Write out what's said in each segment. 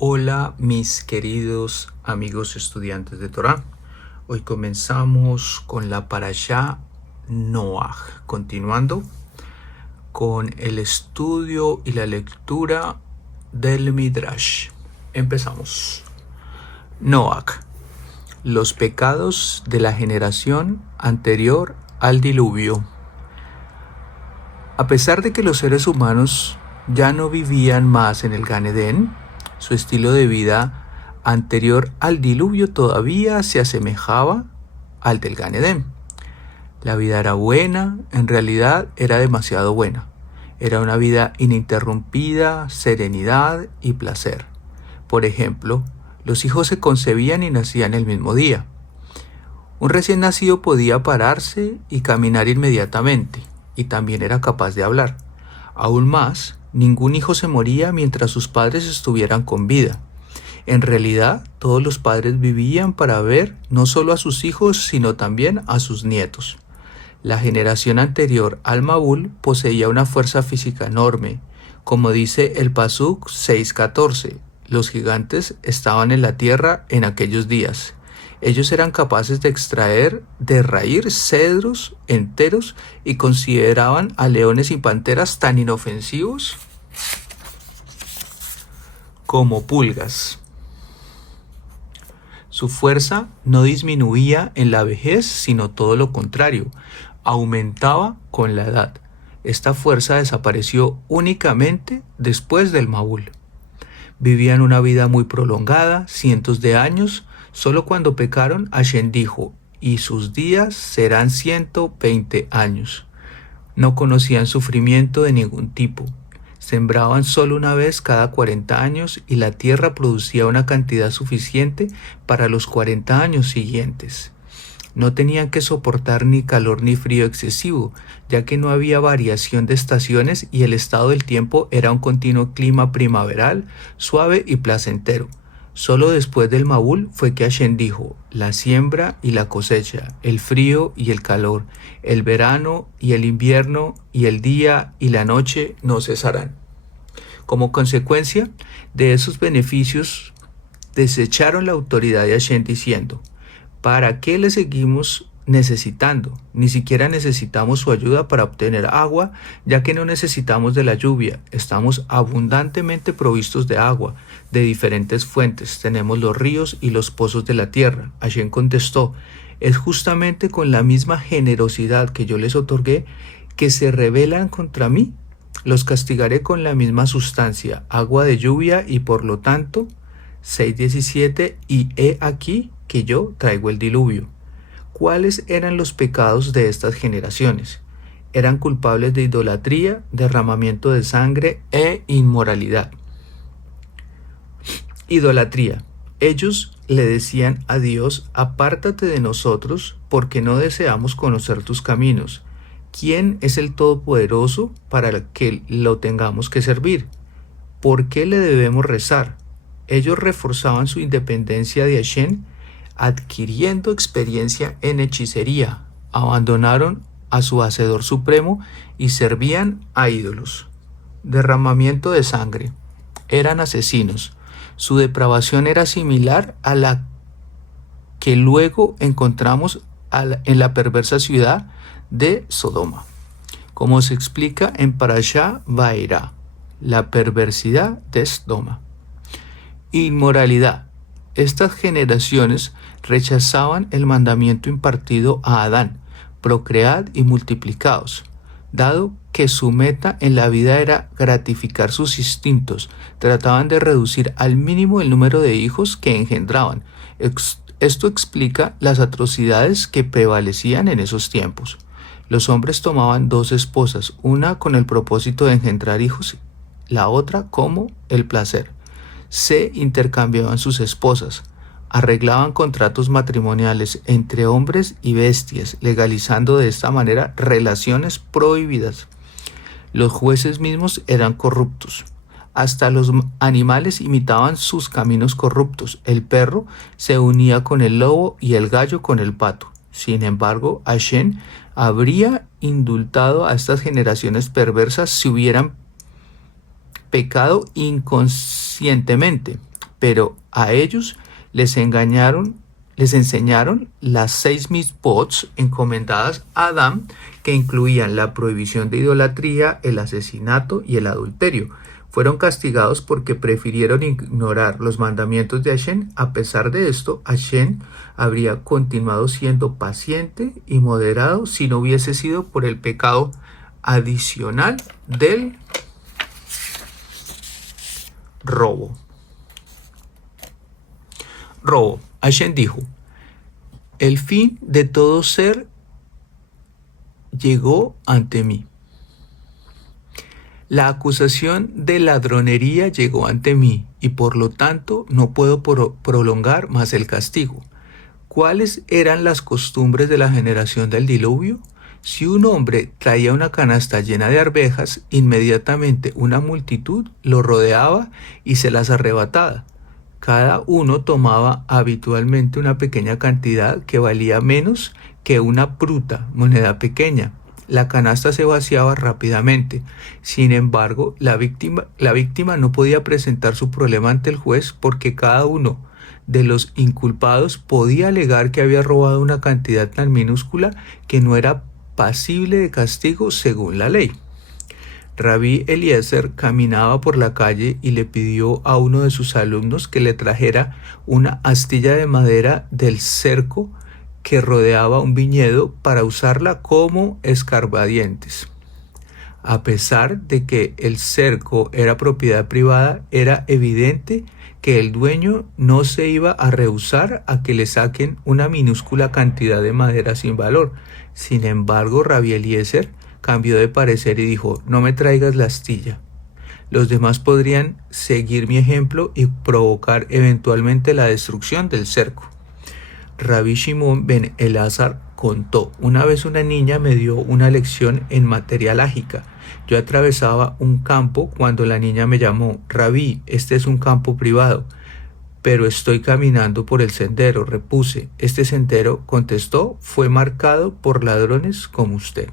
Hola mis queridos amigos estudiantes de Torá. Hoy comenzamos con la Parashá Noaj, continuando con el estudio y la lectura del Midrash. Empezamos. Noaj, los pecados de la generación anterior al diluvio. A pesar de que los seres humanos ya no vivían más en el Gan Edén, su estilo de vida anterior al diluvio todavía se asemejaba al del Gan Edén. La vida era buena, en realidad era demasiado buena. Era una vida ininterrumpida, serenidad y placer. Por ejemplo, los hijos se concebían y nacían el mismo día. Un recién nacido podía pararse y caminar inmediatamente, y también era capaz de hablar. Aún más, ningún hijo se moría mientras sus padres estuvieran con vida. En realidad, todos los padres vivían para ver no solo a sus hijos, sino también a sus nietos. La generación anterior al Mabul poseía una fuerza física enorme. Como dice el Pasuk 6:14, los gigantes estaban en la tierra en aquellos días. Ellos eran capaces de extraer de raíz cedros enteros y consideraban a leones y panteras tan inofensivos como pulgas. Su fuerza no disminuía en la vejez, sino todo lo contrario, aumentaba con la edad. Esta fuerza desapareció únicamente después del Mabul. Vivían una vida muy prolongada, cientos de años. Solo cuando pecaron, Hashem dijo, y sus días serán 120 años. No conocían sufrimiento de ningún tipo. Sembraban solo una vez cada 40 años y la tierra producía una cantidad suficiente para los 40 años siguientes. No tenían que soportar ni calor ni frío excesivo, ya que no había variación de estaciones y el estado del tiempo era un continuo clima primaveral, suave y placentero. Solo después del Mabul fue que Hashem dijo, la siembra y la cosecha, el frío y el calor, el verano y el invierno y el día y la noche no cesarán. Como consecuencia de esos beneficios, desecharon la autoridad de Hashem diciendo, ¿para qué le seguimos necesitando? Ni siquiera necesitamos su ayuda para obtener agua, ya que no necesitamos de la lluvia. Estamos abundantemente provistos de agua, de diferentes fuentes. Tenemos los ríos y los pozos de la tierra. Hashem contestó, es justamente con la misma generosidad que yo les otorgué que se rebelan contra mí. Los castigaré con la misma sustancia, agua de lluvia y por lo tanto, 6:17, y he aquí que yo traigo el diluvio. ¿Cuáles eran los pecados de estas generaciones? Eran culpables de idolatría, derramamiento de sangre e inmoralidad. Idolatría. Ellos le decían a Dios, apártate de nosotros porque no deseamos conocer tus caminos. ¿Quién es el Todopoderoso para que lo tengamos que servir? ¿Por qué le debemos rezar? Ellos reforzaban su independencia de Hashem, adquiriendo experiencia en hechicería, abandonaron a su Hacedor Supremo y servían a ídolos. Derramamiento de sangre. Eran asesinos. Su depravación era similar a la que luego encontramos en la perversa ciudad de Sodoma, como se explica en Parashá Vaerá, la perversidad de Sodoma. Inmoralidad. Estas generaciones rechazaban el mandamiento impartido a Adán, procread y multiplicaos. Dado que su meta en la vida era gratificar sus instintos, trataban de reducir al mínimo el número de hijos que engendraban. Esto explica las atrocidades que prevalecían en esos tiempos. Los hombres tomaban 2 esposas, una con el propósito de engendrar hijos, la otra como el placer. Se intercambiaban sus esposas, arreglaban contratos matrimoniales entre hombres y bestias, legalizando de esta manera relaciones prohibidas. Los jueces mismos eran corruptos. Hasta los animales imitaban sus caminos corruptos. El perro se unía con el lobo y el gallo con el pato. Sin embargo, Hashem habría indultado a estas generaciones perversas si hubieran pecado inconscientemente. pero a ellos les enseñaron las 6 mitzvot encomendadas a Adán, que incluían la prohibición de idolatría, el asesinato y el adulterio. Fueron castigados porque prefirieron ignorar los mandamientos de Hashem. A pesar de esto, Hashem habría continuado siendo paciente y moderado si no hubiese sido por el pecado adicional del robo. Hashem dijo: el fin de todo ser llegó ante mí. La acusación de ladronería llegó ante mí y por lo tanto no puedo prolongar más el castigo. ¿Cuáles eran las costumbres de la generación del diluvio? Si un hombre traía una canasta llena de arvejas, inmediatamente una multitud lo rodeaba y se las arrebataba. Cada uno tomaba habitualmente una pequeña cantidad que valía menos que una pruta, moneda pequeña. La canasta se vaciaba rápidamente. Sin embargo, la víctima no podía presentar su problema ante el juez porque cada uno de los inculpados podía alegar que había robado una cantidad tan minúscula que no era pasible de castigo según la ley. Rabí Eliezer caminaba por la calle y le pidió a uno de sus alumnos que le trajera una astilla de madera del cerco que rodeaba un viñedo para usarla como escarbadientes. A pesar de que el cerco era propiedad privada, era evidente que el dueño no se iba a rehusar a que le saquen una minúscula cantidad de madera sin valor. Sin embargo, Rabí Eliezer cambió de parecer y dijo: no me traigas la astilla. Los demás podrían seguir mi ejemplo y provocar eventualmente la destrucción del cerco. Rabí Shimon ben Elazar contó: una vez una niña me dio una lección en materia lógica. Yo atravesaba un campo cuando la niña me llamó: Rabí, este es un campo privado. Pero estoy caminando por el sendero, repuse. Este sendero, contestó, fue marcado por ladrones como usted.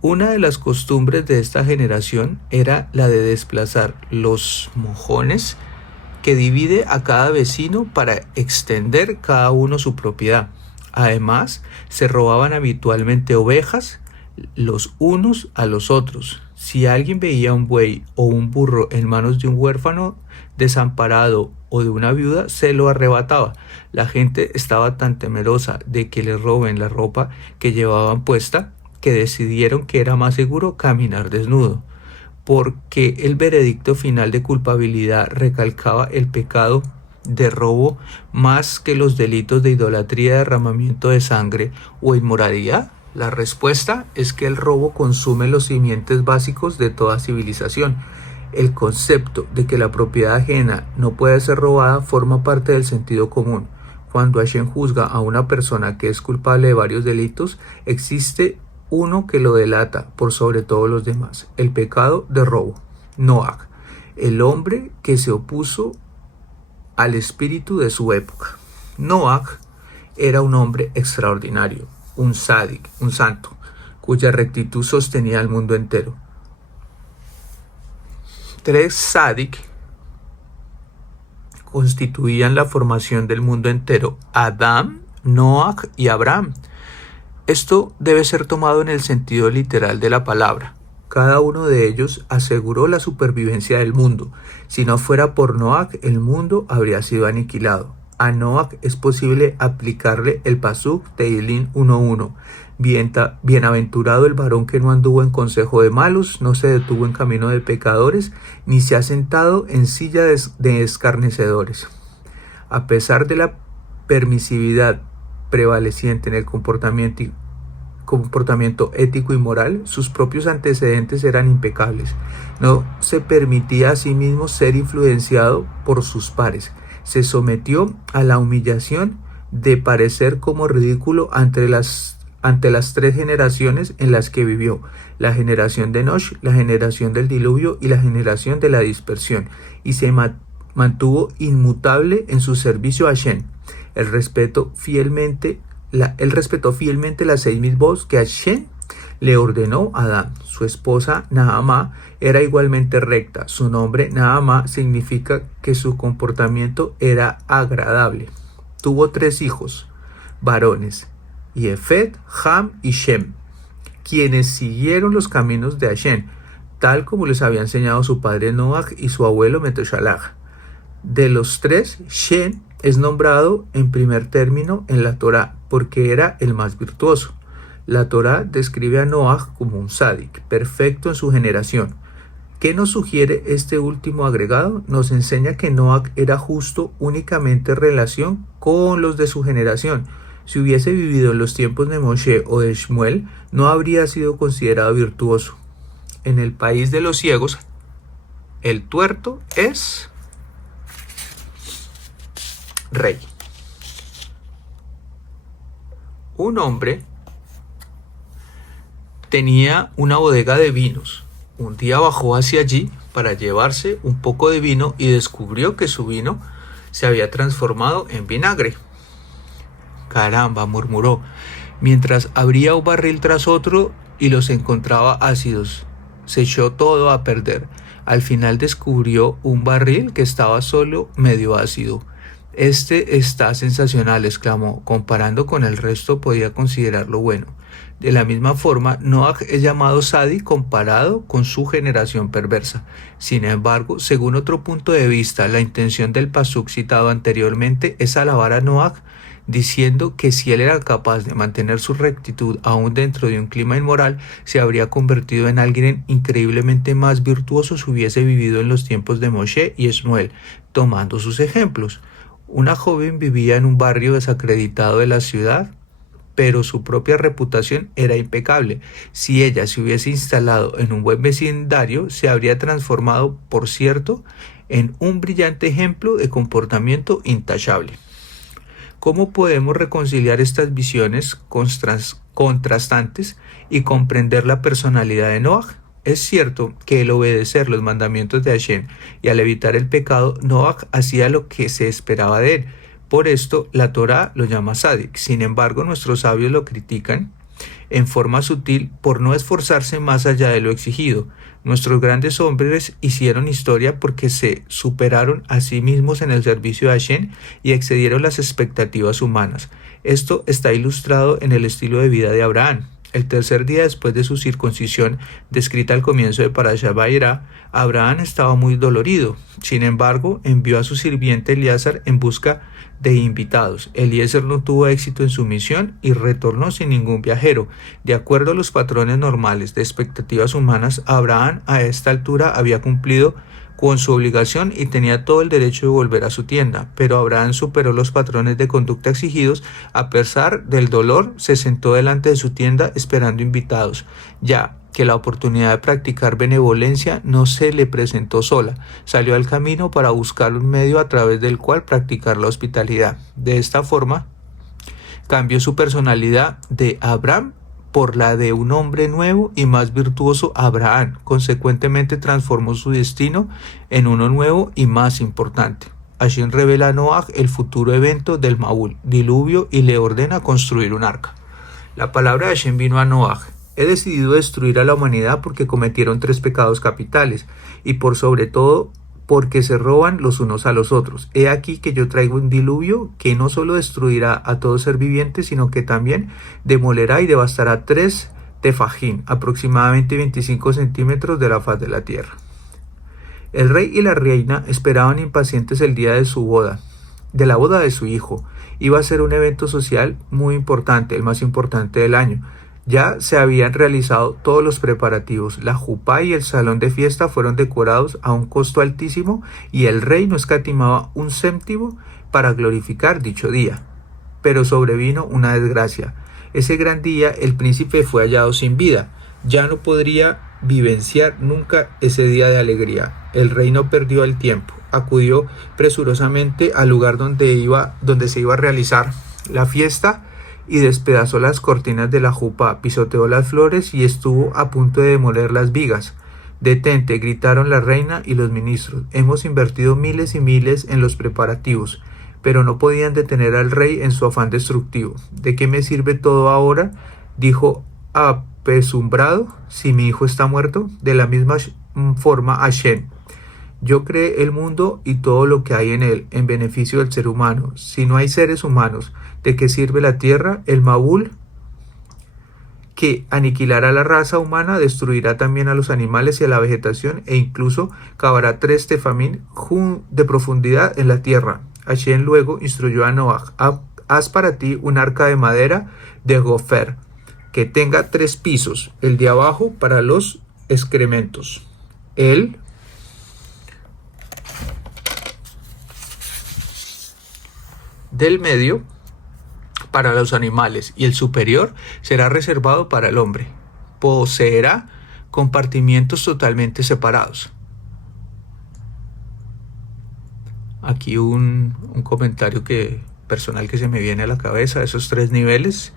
Una de las costumbres de esta generación era la de desplazar los mojones que divide a cada vecino para extender cada uno su propiedad. Además, se robaban habitualmente ovejas los unos a los otros. Si alguien veía un buey o un burro en manos de un huérfano desamparado o de una viuda, se lo arrebataba. La gente estaba tan temerosa de que le roben la ropa que llevaban puesta que decidieron que era más seguro caminar desnudo, porque el veredicto final de culpabilidad recalcaba el pecado de robo más que los delitos de idolatría, derramamiento de sangre o inmoralidad. La respuesta es que el robo consume los cimientos básicos de toda civilización. El concepto de que la propiedad ajena no puede ser robada forma parte del sentido común. Cuando Hashem juzga a una persona que es culpable de varios delitos, existe uno que lo delata por sobre todos los demás: el pecado de robo. Noach, el hombre que se opuso al espíritu de su época. Noach era un hombre extraordinario, un sádic, un santo, cuya rectitud sostenía al mundo entero. 3 sádic constituían la formación del mundo entero: Adán, Noach y Abraham. Esto debe ser tomado en el sentido literal de la palabra. Cada uno de ellos aseguró la supervivencia del mundo. Si no fuera por Noach, el mundo habría sido aniquilado. A Noach es posible aplicarle el pasuk Teilín 1:1. Bienaventurado el varón que no anduvo en consejo de malos, no se detuvo en camino de pecadores, ni se ha sentado en silla de escarnecedores. A pesar de la permisividad prevaleciente en el comportamiento ético y moral, sus propios antecedentes eran impecables. No se permitía a sí mismo ser influenciado por sus pares. Se sometió a la humillación de parecer como ridículo ante las 3 generaciones en las que vivió: la generación de Enosh, la generación del diluvio y la generación de la dispersión, y se mantuvo inmutable en su servicio a Hashem. Él respetó fielmente las 6 mitzvot que Hashem Le ordenó a Adán. Su esposa Naamá era igualmente recta. Su nombre Naamá significa que su comportamiento era agradable. Tuvo 3 hijos varones, Jefet, Ham y Shem, quienes siguieron los caminos de Hashem, tal como les había enseñado su padre Noach y su abuelo Metushalah. De los 3, Shem es nombrado en primer término en la Torá porque era el más virtuoso. La Torá describe a Noach como un sádic, perfecto en su generación. ¿Qué nos sugiere este último agregado? Nos enseña que Noach era justo únicamente en relación con los de su generación. Si hubiese vivido en los tiempos de Moshe o de Shmuel, no habría sido considerado virtuoso. En el país de los ciegos, el tuerto es rey. Un hombre tenía una bodega de vinos. Un día bajó hacia allí para llevarse un poco de vino y descubrió que su vino se había transformado en vinagre. Caramba, murmuró, mientras abría un barril tras otro y los encontraba ácidos. Se echó todo a perder. Al final descubrió un barril que estaba solo medio ácido. Este está sensacional, exclamó. Comparando con el resto podía considerarlo bueno. De la misma forma, Noach es llamado Sadi comparado con su generación perversa. Sin embargo, según otro punto de vista, la intención del pasuk citado anteriormente es alabar a Noach, diciendo que si él era capaz de mantener su rectitud aún dentro de un clima inmoral, se habría convertido en alguien increíblemente más virtuoso si hubiese vivido en los tiempos de Moshe y Shmuel, tomando sus ejemplos. Una joven vivía en un barrio desacreditado de la ciudad, pero su propia reputación era impecable. Si ella se hubiese instalado en un buen vecindario, se habría transformado, por cierto, en un brillante ejemplo de comportamiento intachable. ¿Cómo podemos reconciliar estas visiones contrastantes y comprender la personalidad de Noach? Es cierto que al obedecer los mandamientos de Hashem y al evitar el pecado, Noach hacía lo que se esperaba de él. Por esto, la Torá lo llama sádic. Sin embargo, nuestros sabios lo critican en forma sutil por no esforzarse más allá de lo exigido. Nuestros grandes hombres hicieron historia porque se superaron a sí mismos en el servicio de Hashem y excedieron las expectativas humanas. Esto está ilustrado en el estilo de vida de Abraham. El tercer día después de su circuncisión, descrita al comienzo de Parashat Vayera, Abraham estaba muy dolorido. Sin embargo, envió a su sirviente Eliezer en busca de invitados. Eliezer no tuvo éxito en su misión y retornó sin ningún viajero. De acuerdo a los patrones normales de expectativas humanas, Abraham a esta altura había cumplido con su obligación y tenía todo el derecho de volver a su tienda, pero Abraham superó los patrones de conducta exigidos. A pesar del dolor, se sentó delante de su tienda esperando invitados, ya que la oportunidad de practicar benevolencia no se le presentó sola. Salió al camino para buscar un medio a través del cual practicar la hospitalidad. De esta forma, cambió su personalidad de Abraham por la de un hombre nuevo y más virtuoso, Abraham. Consecuentemente transformó su destino en uno nuevo y más importante. Hashem revela a Noach el futuro evento del Maúl, diluvio, y le ordena construir un arca. La palabra de Hashem vino a Noach. He decidido destruir a la humanidad porque cometieron 3 pecados capitales y por sobre todo porque se roban los unos a los otros. He aquí que yo traigo un diluvio que no solo destruirá a todo ser viviente, sino que también demolerá y devastará 3 tefajim, aproximadamente 25 centímetros de la faz de la tierra. El rey y la reina esperaban impacientes el día de la boda de su hijo. Iba a ser un evento social muy importante, el más importante del año. Ya se habían realizado todos los preparativos. La jupá y el salón de fiesta fueron decorados a un costo altísimo y el rey no escatimaba un céntimo para glorificar dicho día. Pero sobrevino una desgracia. Ese gran día el príncipe fue hallado sin vida. Ya no podría vivenciar nunca ese día de alegría. El rey no perdió el tiempo. Acudió presurosamente al lugar donde se iba a realizar la fiesta y despedazó las cortinas de la jupá, pisoteó las flores y estuvo a punto de demoler las vigas. «Detente», gritaron la reina y los ministros. «Hemos invertido miles y miles en los preparativos», pero no podían detener al rey en su afán destructivo. «¿De qué me sirve todo ahora?», dijo apesumbrado si mi hijo está muerto? De la misma forma Hashem. Yo creé el mundo y todo lo que hay en él, en beneficio del ser humano. Si no hay seres humanos, ¿de qué sirve la tierra? El Mabul, que aniquilará la raza humana, destruirá también a los animales y a la vegetación, e incluso cavará 3 tefamín de profundidad en la tierra. Hashem luego instruyó a Noah: haz para ti un arca de madera de gofer, que tenga 3 pisos, el de abajo para los excrementos, el del medio para los animales y el superior será reservado para el hombre. Poseerá compartimientos totalmente separados. Aquí un comentario personal que se me viene a la cabeza: esos 3 niveles.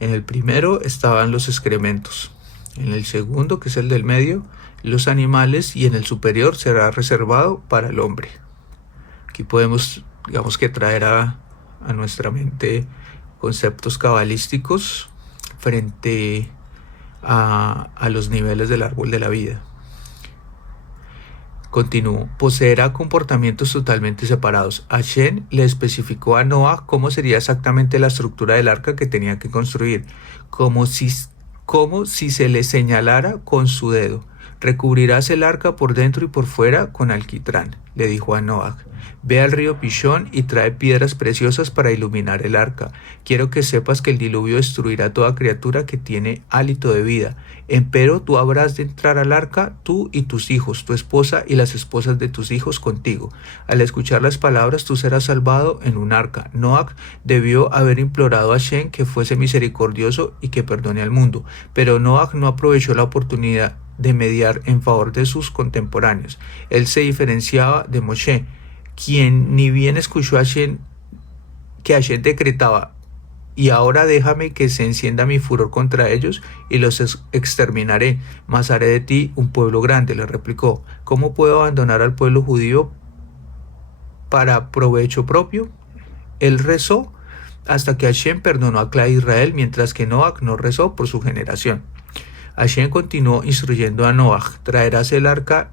En el primero estaban los excrementos, en el segundo, que es el del medio, los animales, y en el superior será reservado para el hombre. Aquí podemos, digamos, que traer a nuestra mente conceptos cabalísticos frente a los niveles del árbol de la vida. Continúo. Poseerá comportamientos totalmente separados. Hashem le especificó a Noah cómo sería exactamente la estructura del arca que tenía que construir, como si se le señalara con su dedo. Recubrirás el arca por dentro y por fuera con alquitrán, le dijo a Noah. Ve al río Pishón y trae piedras preciosas para iluminar el arca. Quiero que sepas que el diluvio destruirá toda criatura que tiene hálito de vida. Empero tú habrás de entrar al arca, tú y tus hijos, tu esposa y las esposas de tus hijos contigo. Al escuchar las palabras, tú serás salvado en un arca. Noah debió haber implorado a Hashem que fuese misericordioso y que perdone al mundo, pero Noah no aprovechó la oportunidad de mediar en favor de sus contemporáneos. Él se diferenciaba de Moshe, quien ni bien escuchó a Hashem, que Hashem decretaba: y ahora déjame que se encienda mi furor contra ellos y los exterminaré, mas haré de ti un pueblo grande. Le replicó: ¿cómo puedo abandonar al pueblo judío para provecho propio? Él rezó hasta que Hashem perdonó a Cla Israel, mientras que Noah no rezó por su generación. Hashem continuó instruyendo a Noah: traerás el arca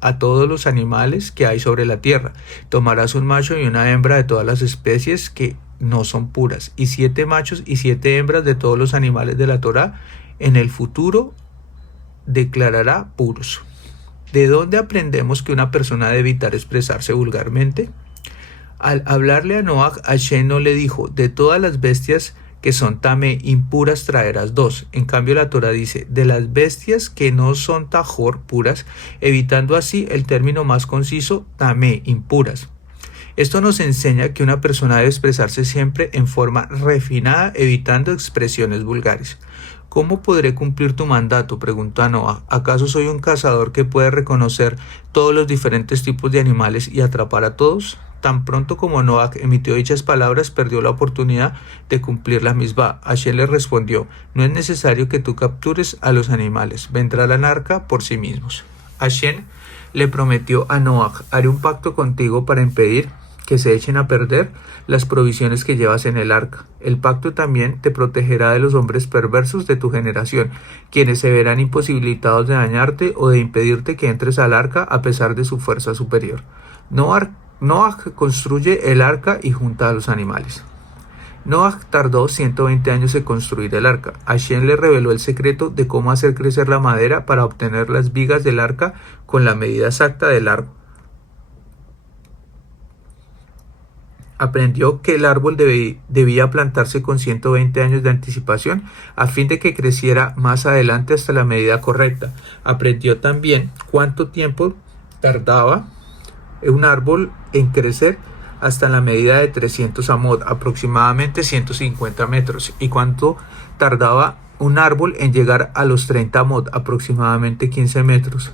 a todos los animales que hay sobre la tierra. Tomarás un macho y una hembra de todas las especies que no son puras, y 7 machos y 7 hembras de todos los animales de la Torá. En el futuro declarará puros. ¿De dónde aprendemos que una persona debe evitar expresarse vulgarmente? Al hablarle a Noah, Hashem no le dijo: de todas las bestias que son tamé impuras traerás 2. En cambio la Torá dice: de las bestias que no son tajor puras, evitando así el término más conciso, tamé impuras. Esto nos enseña que una persona debe expresarse siempre en forma refinada, evitando expresiones vulgares. ¿Cómo podré cumplir tu mandato?, preguntó a Noah. ¿Acaso soy un cazador que puede reconocer todos los diferentes tipos de animales y atrapar a todos? Tan pronto como Noah emitió dichas palabras, perdió la oportunidad de cumplir la misma. Hashem le respondió: no es necesario que tú captures a los animales, vendrán al arca por sí mismos. Hashem le prometió a Noah: haré un pacto contigo para impedir que se echen a perder las provisiones que llevas en el arca. El pacto también te protegerá de los hombres perversos de tu generación, quienes se verán imposibilitados de dañarte o de impedirte que entres al arca a pesar de su fuerza superior. Noah construye el arca y junta a los animales. Noah tardó 120 años en construir el arca. Hashem le reveló el secreto de cómo hacer crecer la madera para obtener las vigas del arca con la medida exacta del árbol. Aprendió que el árbol debía plantarse con 120 años de anticipación a fin de que creciera más adelante hasta la medida correcta. Aprendió también cuánto tiempo tardaba un árbol en crecer hasta la medida de 300 amot, aproximadamente 150 metros, y cuánto tardaba un árbol en llegar a los 30 amot, aproximadamente 15 metros,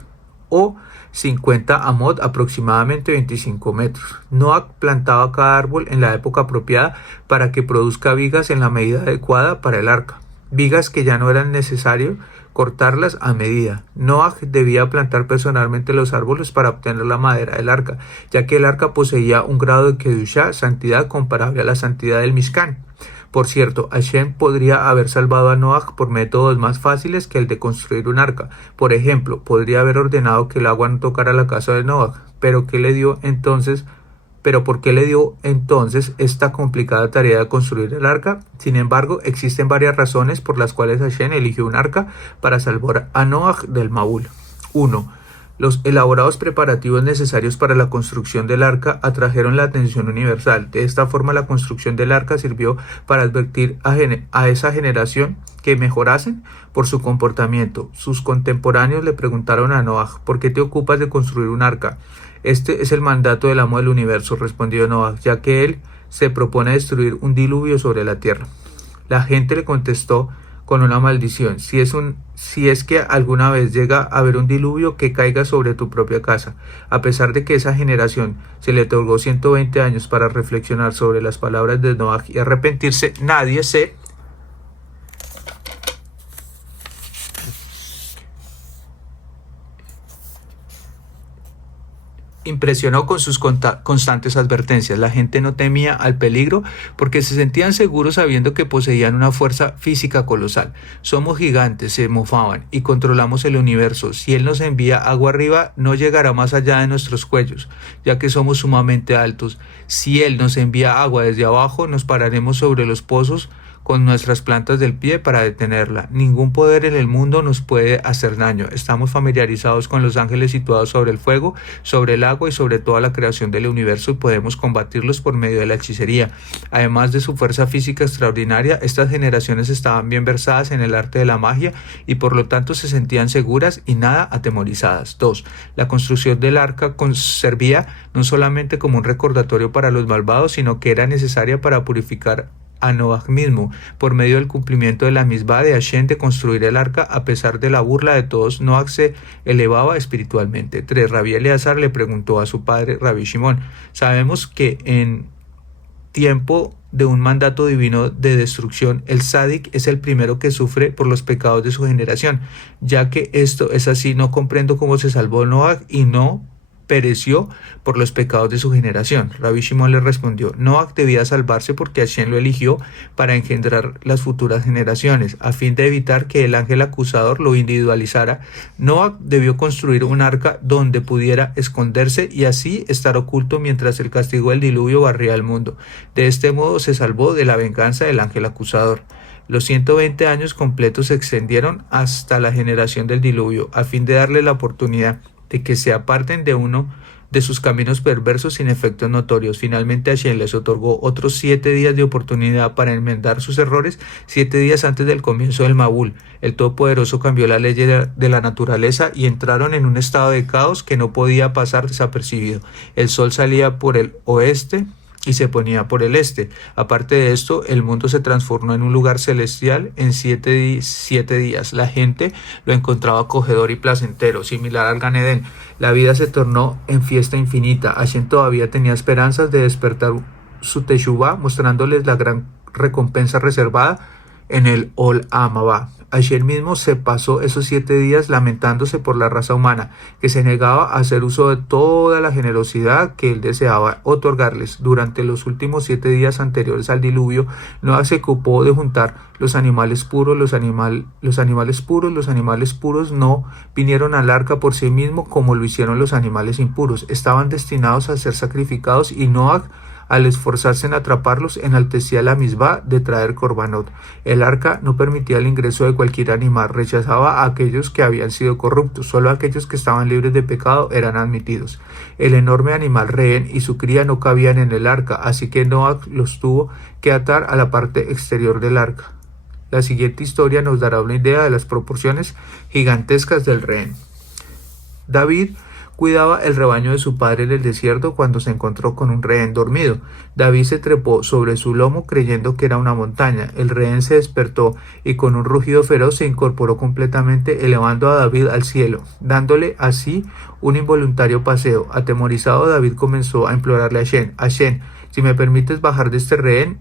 o 50 amot, aproximadamente 25 metros. Noah plantaba cada árbol en la época apropiada para que produzca vigas en la medida adecuada para el arca, vigas que ya no eran necesario cortarlas a medida. Noah debía plantar personalmente los árboles para obtener la madera del arca, ya que el arca poseía un grado de kedushá, santidad, comparable a la santidad del Mishkan. Por cierto, Hashem podría haber salvado a Noah por métodos más fáciles que el de construir un arca. Por ejemplo, podría haber ordenado que el agua no tocara la casa de Noah, pero ¿por qué le dio entonces esta complicada tarea de construir el arca? Sin embargo, existen varias razones por las cuales Hashem eligió un arca para salvar a Noah del Mabul. 1. Los elaborados preparativos necesarios para la construcción del arca atrajeron la atención universal. De esta forma, la construcción del arca sirvió para advertir a esa generación que mejorasen por su comportamiento. Sus contemporáneos le preguntaron a Noah: ¿por qué te ocupas de construir un arca? Este es el mandato del amo del universo, respondió Noah, ya que él se propone destruir un diluvio sobre la tierra. La gente le contestó con una maldición: si es que alguna vez llega a haber un diluvio, que caiga sobre tu propia casa. A pesar de que esa generación se le otorgó 120 años para reflexionar sobre las palabras de Noah y arrepentirse, nadie se impresionó con sus constantes advertencias. La gente no temía al peligro porque se sentían seguros sabiendo que poseían una fuerza física colosal. Somos gigantes, se mofaban, y controlamos el universo. Si Él nos envía agua arriba, no llegará más allá de nuestros cuellos, ya que somos sumamente altos. Si Él nos envía agua desde abajo, nos pararemos sobre los pozos con nuestras plantas del pie para detenerla. Ningún poder en el mundo nos puede hacer daño. Estamos familiarizados con los ángeles situados sobre el fuego, sobre el agua y sobre toda la creación del universo, y podemos combatirlos por medio de la hechicería. Además de su fuerza física extraordinaria, estas generaciones estaban bien versadas en el arte de la magia y por lo tanto se sentían seguras y nada atemorizadas. 2. La construcción del arca servía no solamente como un recordatorio para los malvados, sino que era necesaria para purificar a Noah mismo, por medio del cumplimiento de la misbah de Hashem de construir el arca. A pesar de la burla de todos, Noah se elevaba espiritualmente. 3. Rabí Eleazar le preguntó a su padre Rabí Shimon: sabemos que en tiempo de un mandato divino de destrucción, el sádic es el primero que sufre por los pecados de su generación. Ya que esto es así, no comprendo cómo se salvó Noah y no pereció por los pecados de su generación. Rabí Shimon le respondió: Noah debía salvarse porque Hashem lo eligió para engendrar las futuras generaciones. A fin de evitar que el ángel acusador lo individualizara, Noah debió construir un arca donde pudiera esconderse y así estar oculto mientras el castigo del diluvio barría el mundo. De este modo se salvó de la venganza del ángel acusador. Los 120 años completos se extendieron hasta la generación del diluvio, a fin de darle la oportunidad de que se aparten de uno de sus caminos perversos sin efectos notorios. Finalmente Hashem les otorgó otros 7 días de oportunidad para enmendar sus errores, 7 días antes del comienzo del Mabul. El Todopoderoso cambió la ley de la naturaleza y entraron en un estado de caos que no podía pasar desapercibido. El sol salía por el oeste y se ponía por el este. Aparte de esto, el mundo se transformó en un lugar celestial en 7 días. La gente lo encontraba acogedor y placentero, similar al Gan Edén. La vida se tornó en fiesta infinita. Hashem todavía tenía esperanzas de despertar su Teshuvá, mostrándoles la gran recompensa reservada en el Ol Amabá. Hashem mismo se pasó esos 7 días lamentándose por la raza humana, que se negaba a hacer uso de toda la generosidad que él deseaba otorgarles. Durante los últimos 7 días anteriores al diluvio, Noah se ocupó de juntar los animales puros. Los animales puros no vinieron al arca por sí mismos como lo hicieron los animales impuros. Estaban destinados a ser sacrificados y Noah, al esforzarse en atraparlos, enaltecía la misbah de traer korbanot. El arca no permitía el ingreso de cualquier animal, rechazaba a aquellos que habían sido corruptos, solo aquellos que estaban libres de pecado eran admitidos. El enorme animal rehén y su cría no cabían en el arca, así que Noah los tuvo que atar a la parte exterior del arca. La siguiente historia nos dará una idea de las proporciones gigantescas del rehén. David cuidaba el rebaño de su padre en el desierto cuando se encontró con un rehén dormido. David se trepó sobre su lomo creyendo que era una montaña. El rehén se despertó y con un rugido feroz se incorporó completamente, elevando a David al cielo, dándole así un involuntario paseo. Atemorizado, David comenzó a implorarle a Hashem: Hashem, si me permites bajar de este rehén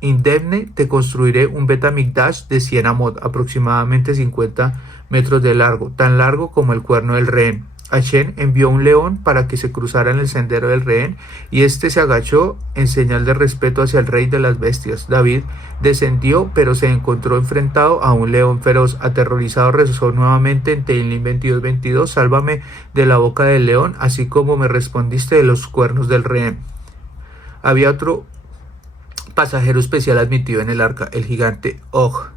indemne, te construiré un Bet Hamikdash de 100 amot, aproximadamente 50 metros de largo, tan largo como el cuerno del rehén. Hashem envió un león para que se cruzara en el sendero del rehén, y éste se agachó en señal de respeto hacia el rey de las bestias. David descendió, pero se encontró enfrentado a un león feroz. Aterrorizado rezó nuevamente en Tehilim 22:22: Sálvame de la boca del león, así como me respondiste de los cuernos del rehén. Había otro pasajero especial admitido en el arca, el gigante Og.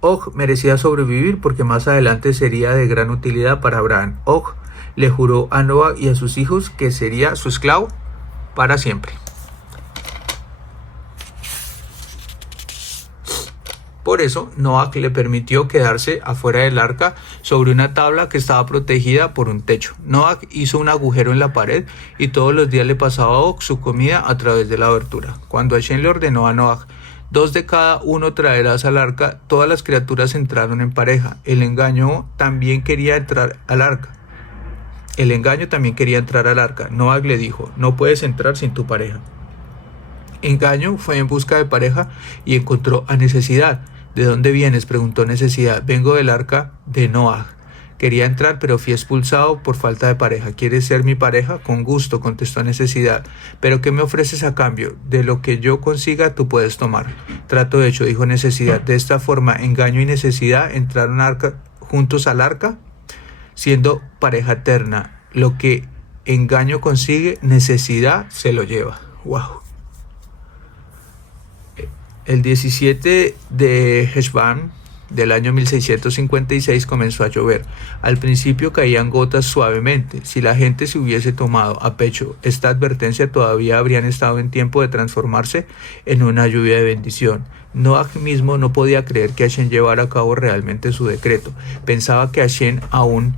Og merecía sobrevivir porque más adelante sería de gran utilidad para Abraham. Og le juró a Noah y a sus hijos que sería su esclavo para siempre. Por eso, Noah le permitió quedarse afuera del arca sobre una tabla que estaba protegida por un techo. Noah hizo un agujero en la pared y todos los días le pasaba a Og su comida a través de la abertura. Cuando Hashem le ordenó a Noah: 2 de cada uno traerás al arca, todas las criaturas entraron en pareja. El engaño también quería entrar al arca. Noah le dijo: no puedes entrar sin tu pareja. Engaño fue en busca de pareja y encontró a Necesidad. ¿De dónde vienes?, preguntó Necesidad. Vengo del arca de Noah. Quería entrar, pero fui expulsado por falta de pareja. ¿Quieres ser mi pareja? Con gusto, contestó Necesidad. ¿Pero qué me ofreces a cambio? De lo que yo consiga, tú puedes tomar. Trato hecho, dijo Necesidad. De esta forma, Engaño y Necesidad entraron juntos al arca, siendo pareja eterna. Lo que Engaño consigue, Necesidad se lo lleva. ¡Wow! El 17 de Heshvan del año 1656 comenzó a llover. Al principio caían gotas suavemente. Si la gente se hubiese tomado a pecho esta advertencia, todavía habrían estado en tiempo de transformarse en una lluvia de bendición. Noah mismo no podía creer que Hashem llevara a cabo realmente su decreto. Pensaba que Hashem aún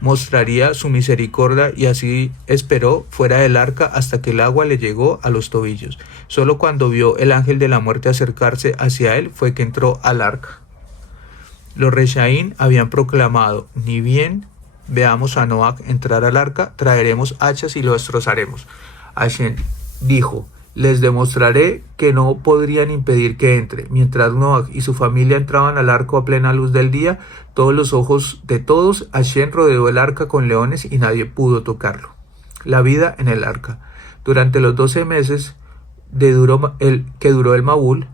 mostraría su misericordia, y así esperó fuera del arca hasta que el agua le llegó a los tobillos. Solo cuando vio el ángel de la muerte acercarse hacia él fue que entró al arca. Los Reshaín habían proclamado: ni bien veamos a Noah entrar al arca, traeremos hachas y lo destrozaremos. Hashem dijo: les demostraré que no podrían impedir que entre. Mientras Noah y su familia entraban al arca a plena luz del día, todos los ojos de todos, Hashem rodeó el arca con leones y nadie pudo tocarlo. La vida en el arca. Durante los 12 meses que duró el Mabul,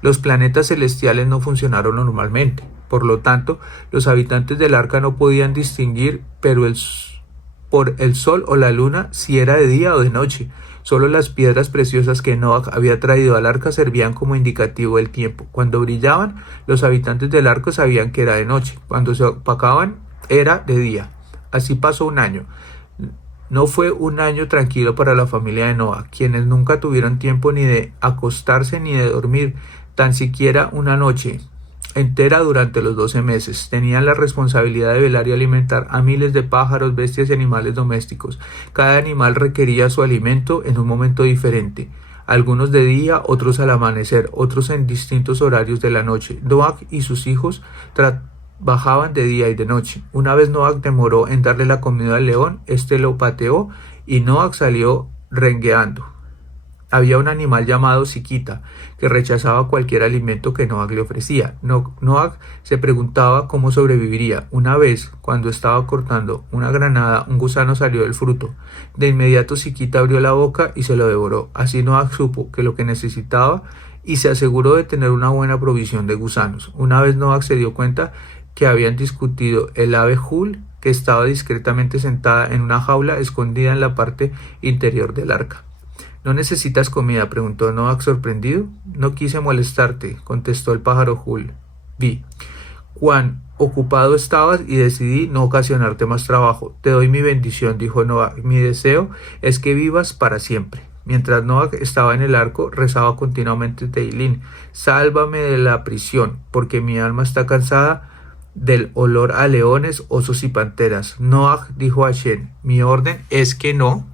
los planetas celestiales no funcionaron normalmente. Por lo tanto, los habitantes del arca no podían distinguir por el sol o la luna si era de día o de noche. Solo las piedras preciosas que Noah había traído al arca servían como indicativo del tiempo. Cuando brillaban, los habitantes del arca sabían que era de noche. Cuando se opacaban, era de día. Así pasó un año. No fue un año tranquilo para la familia de Noah, quienes nunca tuvieron tiempo ni de acostarse ni de dormir, tan siquiera una noche entera durante los 12 meses. Tenían la responsabilidad de velar y alimentar a miles de pájaros, bestias y animales domésticos. Cada animal requería su alimento en un momento diferente. Algunos de día, otros al amanecer, otros en distintos horarios de la noche. Noah y sus hijos trabajaban de día y de noche. Una vez Noah demoró en darle la comida al león, este lo pateó y Noah salió rengueando. Había un animal llamado Siquita que rechazaba cualquier alimento que Noah le ofrecía. Noah se preguntaba cómo sobreviviría. Una vez, cuando estaba cortando una granada, un gusano salió del fruto. De inmediato Siquita abrió la boca y se lo devoró. Así Noah supo que lo que necesitaba y se aseguró de tener una buena provisión de gusanos. Una vez Noah se dio cuenta que habían discutido el ave Hul, que estaba discretamente sentada en una jaula escondida en la parte interior del arca. ¿No necesitas comida?, preguntó Noah sorprendido. No quise molestarte, contestó el pájaro Hul. Vi cuán ocupado estabas y decidí no ocasionarte más trabajo. Te doy mi bendición, dijo Noah. Mi deseo es que vivas para siempre. Mientras Noah estaba en el arca, rezaba continuamente Tehilim: sálvame de la prisión, porque mi alma está cansada del olor a leones, osos y panteras. Noah dijo a Hashem: mi orden es que no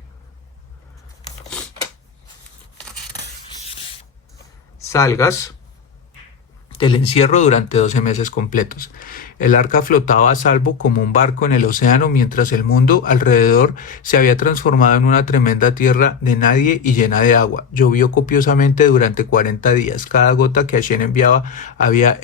salgas del encierro durante 12 meses completos. El arca flotaba a salvo como un barco en el océano, mientras el mundo alrededor se había transformado en una tremenda tierra de nadie y llena de agua. Llovió copiosamente durante 40 días. Cada gota que Hashem enviaba había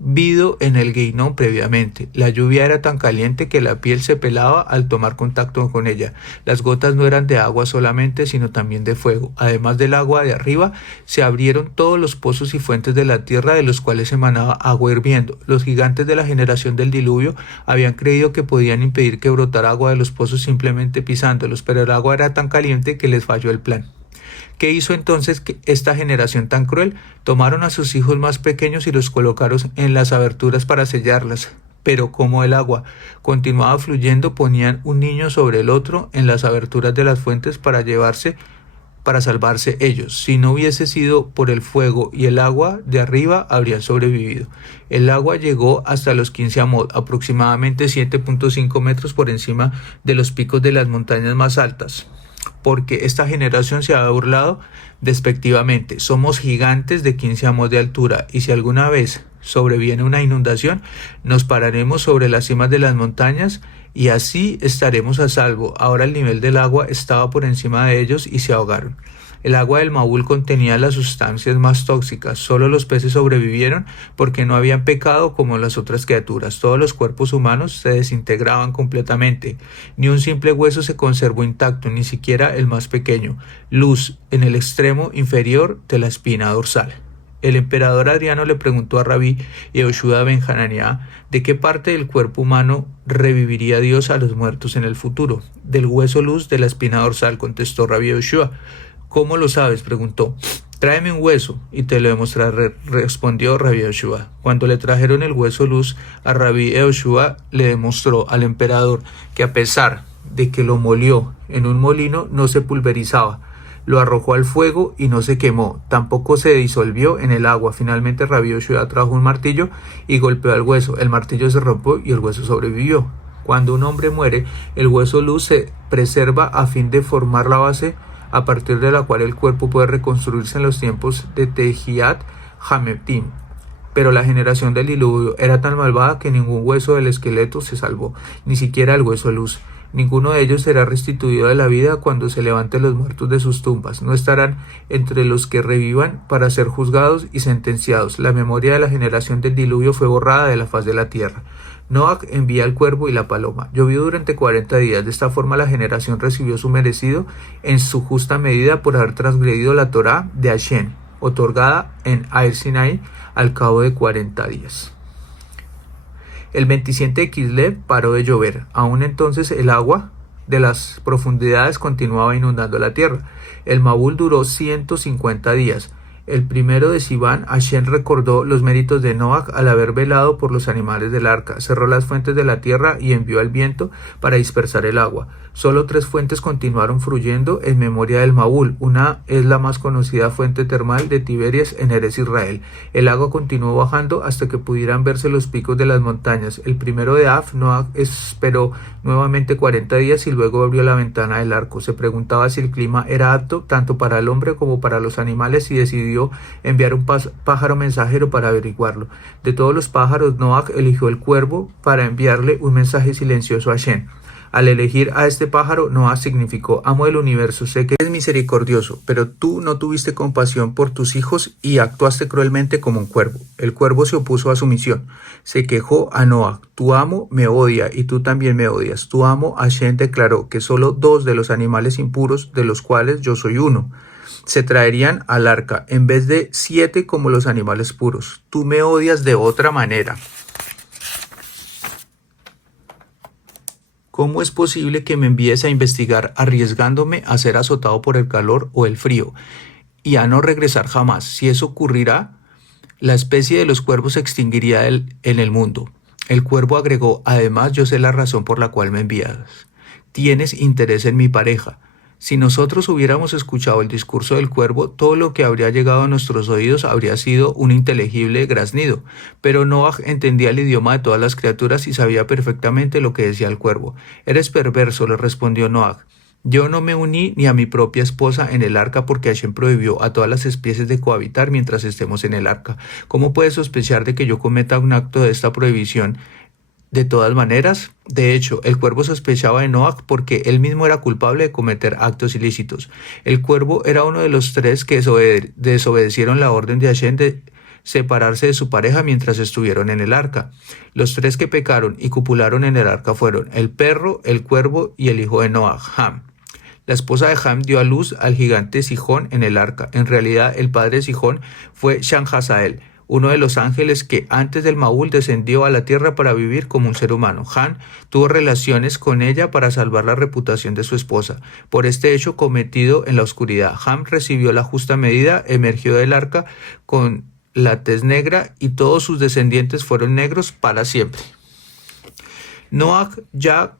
habido en el Gueinón previamente. La lluvia era tan caliente que la piel se pelaba al tomar contacto con ella. Las gotas no eran de agua solamente, sino también de fuego. Además del agua de arriba, se abrieron todos los pozos y fuentes de la tierra de los cuales emanaba agua hirviendo. Los gigantes de la generación del diluvio habían creído que podían impedir que brotara agua de los pozos simplemente pisándolos, pero el agua era tan caliente que les falló el plan. ¿Qué hizo entonces esta generación tan cruel? Tomaron a sus hijos más pequeños y los colocaron en las aberturas para sellarlas. Pero como el agua continuaba fluyendo, ponían un niño sobre el otro en las aberturas de las fuentes para salvarse ellos. Si no hubiese sido por el fuego y el agua de arriba, habrían sobrevivido. El agua llegó hasta los 15 amos, aproximadamente 7.5 metros por encima de los picos de las montañas más altas. Porque esta generación se ha burlado despectivamente. Somos gigantes de 15 amos de altura, y si alguna vez sobreviene una inundación, nos pararemos sobre las cimas de las montañas y así estaremos a salvo. Ahora el nivel del agua estaba por encima de ellos y se ahogaron. El agua del Maúl contenía las sustancias más tóxicas. Solo los peces sobrevivieron porque no habían pecado como las otras criaturas. Todos los cuerpos humanos se desintegraban completamente. Ni un simple hueso se conservó intacto, ni siquiera el más pequeño. Luz en el extremo inferior de la espina dorsal. El emperador Adriano le preguntó a Rabí Yehoshua ben Hananiah de qué parte del cuerpo humano reviviría Dios a los muertos en el futuro. Del hueso luz de la espina dorsal, contestó Rabí Yehoshua. ¿Cómo lo sabes?, preguntó. Tráeme un hueso y te lo demostraré, respondió Rabí Yehoshua. Cuando le trajeron el hueso luz a Rabí Yehoshua, le demostró al emperador que a pesar de que lo molió en un molino, no se pulverizaba. Lo arrojó al fuego y no se quemó, tampoco se disolvió en el agua. Finalmente Rabí Yehoshua trajo un martillo y golpeó al hueso. El martillo se rompió y el hueso sobrevivió. Cuando un hombre muere, el hueso luz se preserva a fin de formar la base a partir de la cual el cuerpo puede reconstruirse en los tiempos de Tejiat Hametim. Pero la generación del diluvio era tan malvada que ningún hueso del esqueleto se salvó, ni siquiera el hueso luz. Ninguno de ellos será restituido de la vida cuando se levanten los muertos de sus tumbas. No estarán entre los que revivan para ser juzgados y sentenciados. La memoria de la generación del diluvio fue borrada de la faz de la tierra. Noach envía el cuervo y la paloma. Llovió durante 40 días. De esta forma la generación recibió su merecido en su justa medida por haber transgredido la Torá de Hashem, otorgada en Ar Sinai al cabo de 40 días. El 27 de Kislev paró de llover. Aún entonces el agua de las profundidades continuaba inundando la tierra. El Mabul duró 150 días. El primero de Sivan, Hashem recordó los méritos de Noach al haber velado por los animales del arca, cerró las fuentes de la tierra y envió al viento para dispersar el agua. Solo 3 fuentes continuaron fluyendo en memoria del Mabul. Una es la más conocida fuente termal de Tiberias en Eretz Israel. El agua continuó bajando hasta que pudieran verse los picos de las montañas. El primero de Av, Noach esperó nuevamente 40 días y luego abrió la ventana del arco. Se preguntaba si el clima era apto tanto para el hombre como para los animales y decidió enviar un pájaro mensajero para averiguarlo. De todos los pájaros, Noach eligió el cuervo para enviarle un mensaje silencioso a Hashem. Al elegir a este pájaro, Noach significó: amo del universo, sé que eres misericordioso, pero tú no tuviste compasión por tus hijos y actuaste cruelmente como un cuervo. El cuervo se opuso a su misión. Se quejó a Noach: tu amo me odia y tú también me odias. Tu amo Hashem declaró que solo 2 de los animales impuros, de los cuales yo soy uno, se traerían al arca, en vez de 7 como los animales puros. Tú me odias de otra manera. ¿Cómo es posible que me envíes a investigar arriesgándome a ser azotado por el calor o el frío y a no regresar jamás? Si eso ocurrirá, la especie de los cuervos se extinguiría en el mundo. El cuervo agregó: además, yo sé la razón por la cual me envías. Tienes interés en mi pareja. Si nosotros hubiéramos escuchado el discurso del cuervo, todo lo que habría llegado a nuestros oídos habría sido un inteligible graznido. Pero Noach entendía el idioma de todas las criaturas y sabía perfectamente lo que decía el cuervo. Eres perverso, le respondió Noach. Yo no me uní ni a mi propia esposa en el arca porque Hashem prohibió a todas las especies de cohabitar mientras estemos en el arca. ¿Cómo puedes sospechar de que yo cometa un acto de esta prohibición? De todas maneras, de hecho, el cuervo sospechaba de Noach porque él mismo era culpable de cometer actos ilícitos. El cuervo era uno de los 3 que desobedecieron la orden de Hashem de separarse de su pareja mientras estuvieron en el arca. Los tres que pecaron y copularon en el arca fueron el perro, el cuervo y el hijo de Noah, Ham. La esposa de Ham dio a luz al gigante Sihón en el arca. En realidad, el padre de Sihón fue Shanhazael, uno de los ángeles que antes del Maúl descendió a la tierra para vivir como un ser humano. Ham tuvo relaciones con ella para salvar la reputación de su esposa. Por este hecho cometido en la oscuridad, Ham recibió la justa medida, emergió del arca con la tez negra y todos sus descendientes fueron negros para siempre. Noah ya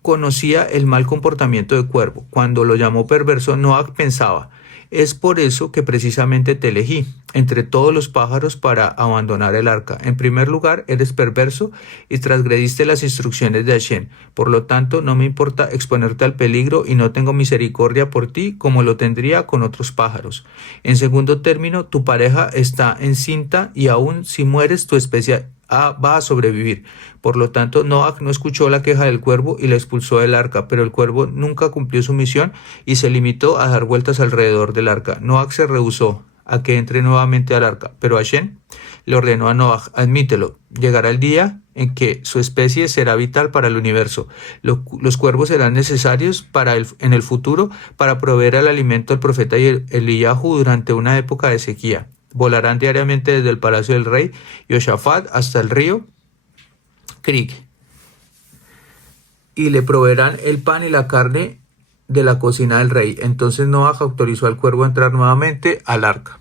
conocía el mal comportamiento de Cuervo. Cuando lo llamó perverso, Noah pensaba: es por eso que precisamente te elegí entre todos los pájaros para abandonar el arca. En primer lugar, eres perverso y transgrediste las instrucciones de Hashem. Por lo tanto, no me importa exponerte al peligro y no tengo misericordia por ti como lo tendría con otros pájaros. En segundo término, tu pareja está encinta y aún si mueres, tu especie va a sobrevivir. Por lo tanto, Noah no escuchó la queja del cuervo y la expulsó del arca, pero el cuervo nunca cumplió su misión y se limitó a dar vueltas alrededor del arca. Noah se rehusó a que entre nuevamente al arca, pero Hashem le ordenó a Noah: admítelo, llegará el día en que su especie será vital para el universo. Los cuervos serán necesarios en el futuro para proveer el alimento al profeta Eliyahu durante una época de sequía. Volarán diariamente desde el palacio del rey Yoshafat hasta el río Krig y le proveerán el pan y la carne de la cocina del rey. Entonces Noah autorizó al cuervo a entrar nuevamente al arca.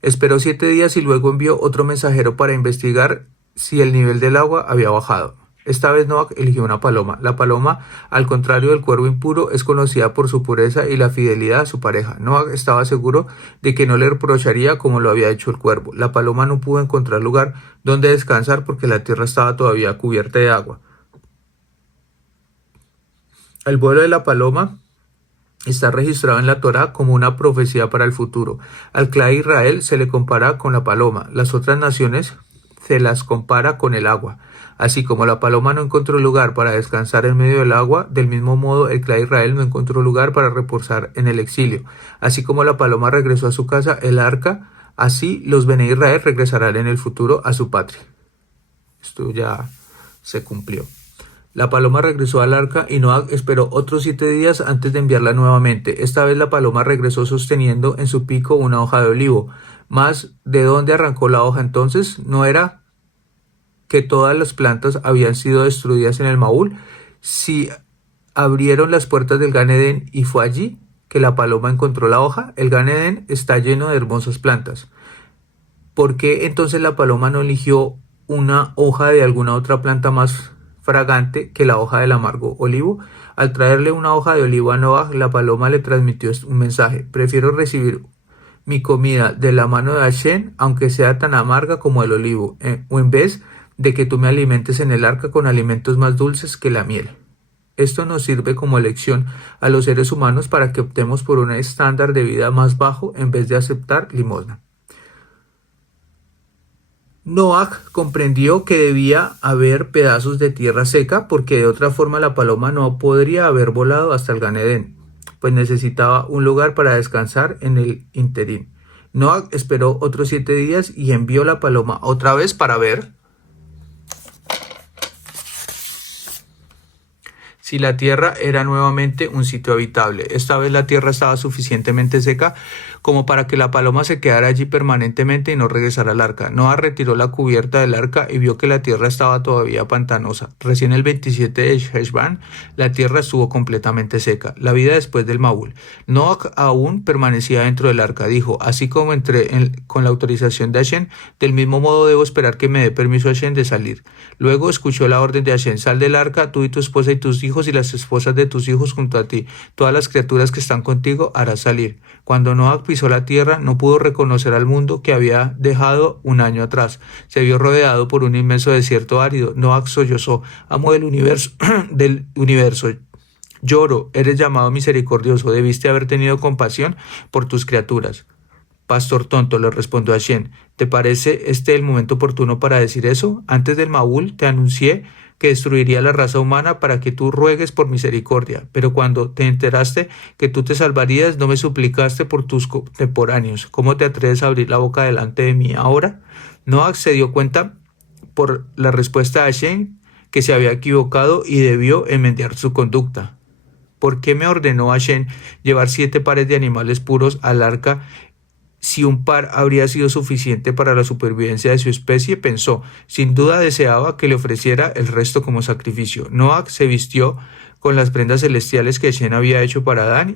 Esperó 7 días y luego envió otro mensajero para investigar si el nivel del agua había bajado. Esta vez Noah eligió una paloma. La paloma, al contrario del cuervo impuro, es conocida por su pureza y la fidelidad a su pareja. Noah estaba seguro de que no le reprocharía como lo había hecho el cuervo. La paloma no pudo encontrar lugar donde descansar porque la tierra estaba todavía cubierta de agua. El vuelo de la paloma está registrado en la Torá como una profecía para el futuro. Al clan de Israel se le compara con la paloma. Las otras naciones se las compara con el agua. Así como la paloma no encontró lugar para descansar en medio del agua, del mismo modo el clan de Israel no encontró lugar para reposar en el exilio. Así como la paloma regresó a su casa, el arca, así los Bene Israel regresarán en el futuro a su patria. Esto ya se cumplió. La paloma regresó al arca y Noah esperó otros 7 días antes de enviarla nuevamente. Esta vez la paloma regresó sosteniendo en su pico una hoja de olivo. Mas, ¿de dónde arrancó la hoja entonces? ¿No era que todas las plantas habían sido destruidas en el Maúl? Si abrieron las puertas del Gan Edén y fue allí que la paloma encontró la hoja. El Gan Edén está lleno de hermosas plantas. ¿Por qué entonces la paloma no eligió una hoja de alguna otra planta más fragante que la hoja del amargo olivo? Al traerle una hoja de olivo a Noah, la paloma le transmitió un mensaje: prefiero recibir mi comida de la mano de Hashem, aunque sea tan amarga como el olivo, o en vez de que tú me alimentes en el arca con alimentos más dulces que la miel. Esto nos sirve como lección a los seres humanos para que optemos por un estándar de vida más bajo en vez de aceptar limosna. Noah comprendió que debía haber pedazos de tierra seca porque de otra forma la paloma no podría haber volado hasta el Gan Edén, pues necesitaba un lugar para descansar en el interín. Noah esperó otros 7 días y envió la paloma otra vez para ver si la tierra era nuevamente un sitio habitable. Esta vez la tierra estaba suficientemente seca como para que la paloma se quedara allí permanentemente y no regresara al arca. Noah retiró la cubierta del arca y vio que la tierra estaba todavía pantanosa. Recién el 27 de Heshvan, la tierra estuvo completamente seca. La vida después del Maúl. Noah aún permanecía dentro del arca. Dijo: así como entré con la autorización de Hashem, del mismo modo debo esperar que me dé permiso Hashem de salir. Luego escuchó la orden de Hashem: sal del arca, tú y tu esposa y tus hijos y las esposas de tus hijos junto a ti. Todas las criaturas que están contigo harás salir. Cuando Noah pisó la tierra, no pudo reconocer al mundo que había dejado un año atrás. Se vio rodeado por un inmenso desierto árido. Noah sollozó: amo del universo, lloro, eres llamado misericordioso, debiste haber tenido compasión por tus criaturas. Pastor tonto, le respondió Hashem, ¿te parece este el momento oportuno para decir eso? Antes del Maúl te anuncié que destruiría la raza humana para que tú ruegues por misericordia. Pero cuando te enteraste que tú te salvarías, no me suplicaste por tus contemporáneos. ¿Cómo te atreves a abrir la boca delante de mí ahora? Noach se dio cuenta por la respuesta de Hashem que se había equivocado y debió enmendar su conducta. ¿Por qué me ordenó Hashem llevar 7 pares de animales puros al arca si un par habría sido suficiente para la supervivencia de su especie? Pensó. Sin duda deseaba que le ofreciera el resto como sacrificio. Noach se vistió con las prendas celestiales que Hashem había hecho para Adán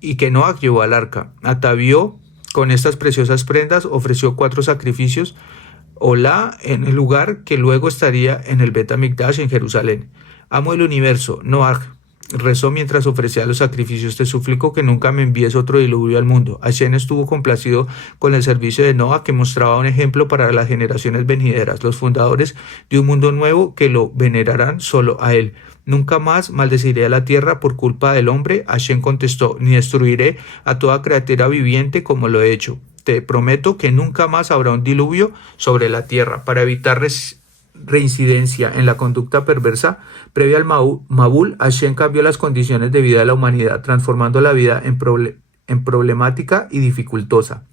y que Noach llevó al arca. Atavió con estas preciosas prendas, ofreció 4 sacrificios Olá en el lugar que luego estaría en el Bet Hamikdash en Jerusalén. Amo el universo, Noach rezó mientras ofrecía los sacrificios. Te suplico que nunca me envíes otro diluvio al mundo. Hashem estuvo complacido con el servicio de Noach, que mostraba un ejemplo para las generaciones venideras, los fundadores de un mundo nuevo que lo venerarán solo a él. Nunca más maldeciré a la tierra por culpa del hombre. Hashem contestó, ni destruiré a toda criatura viviente como lo he hecho. Te prometo que nunca más habrá un diluvio sobre la tierra. Para evitar reincidencia en la conducta perversa previa al Mabul, Hashem cambió las condiciones de vida de la humanidad, transformando la vida en problemática y dificultosa.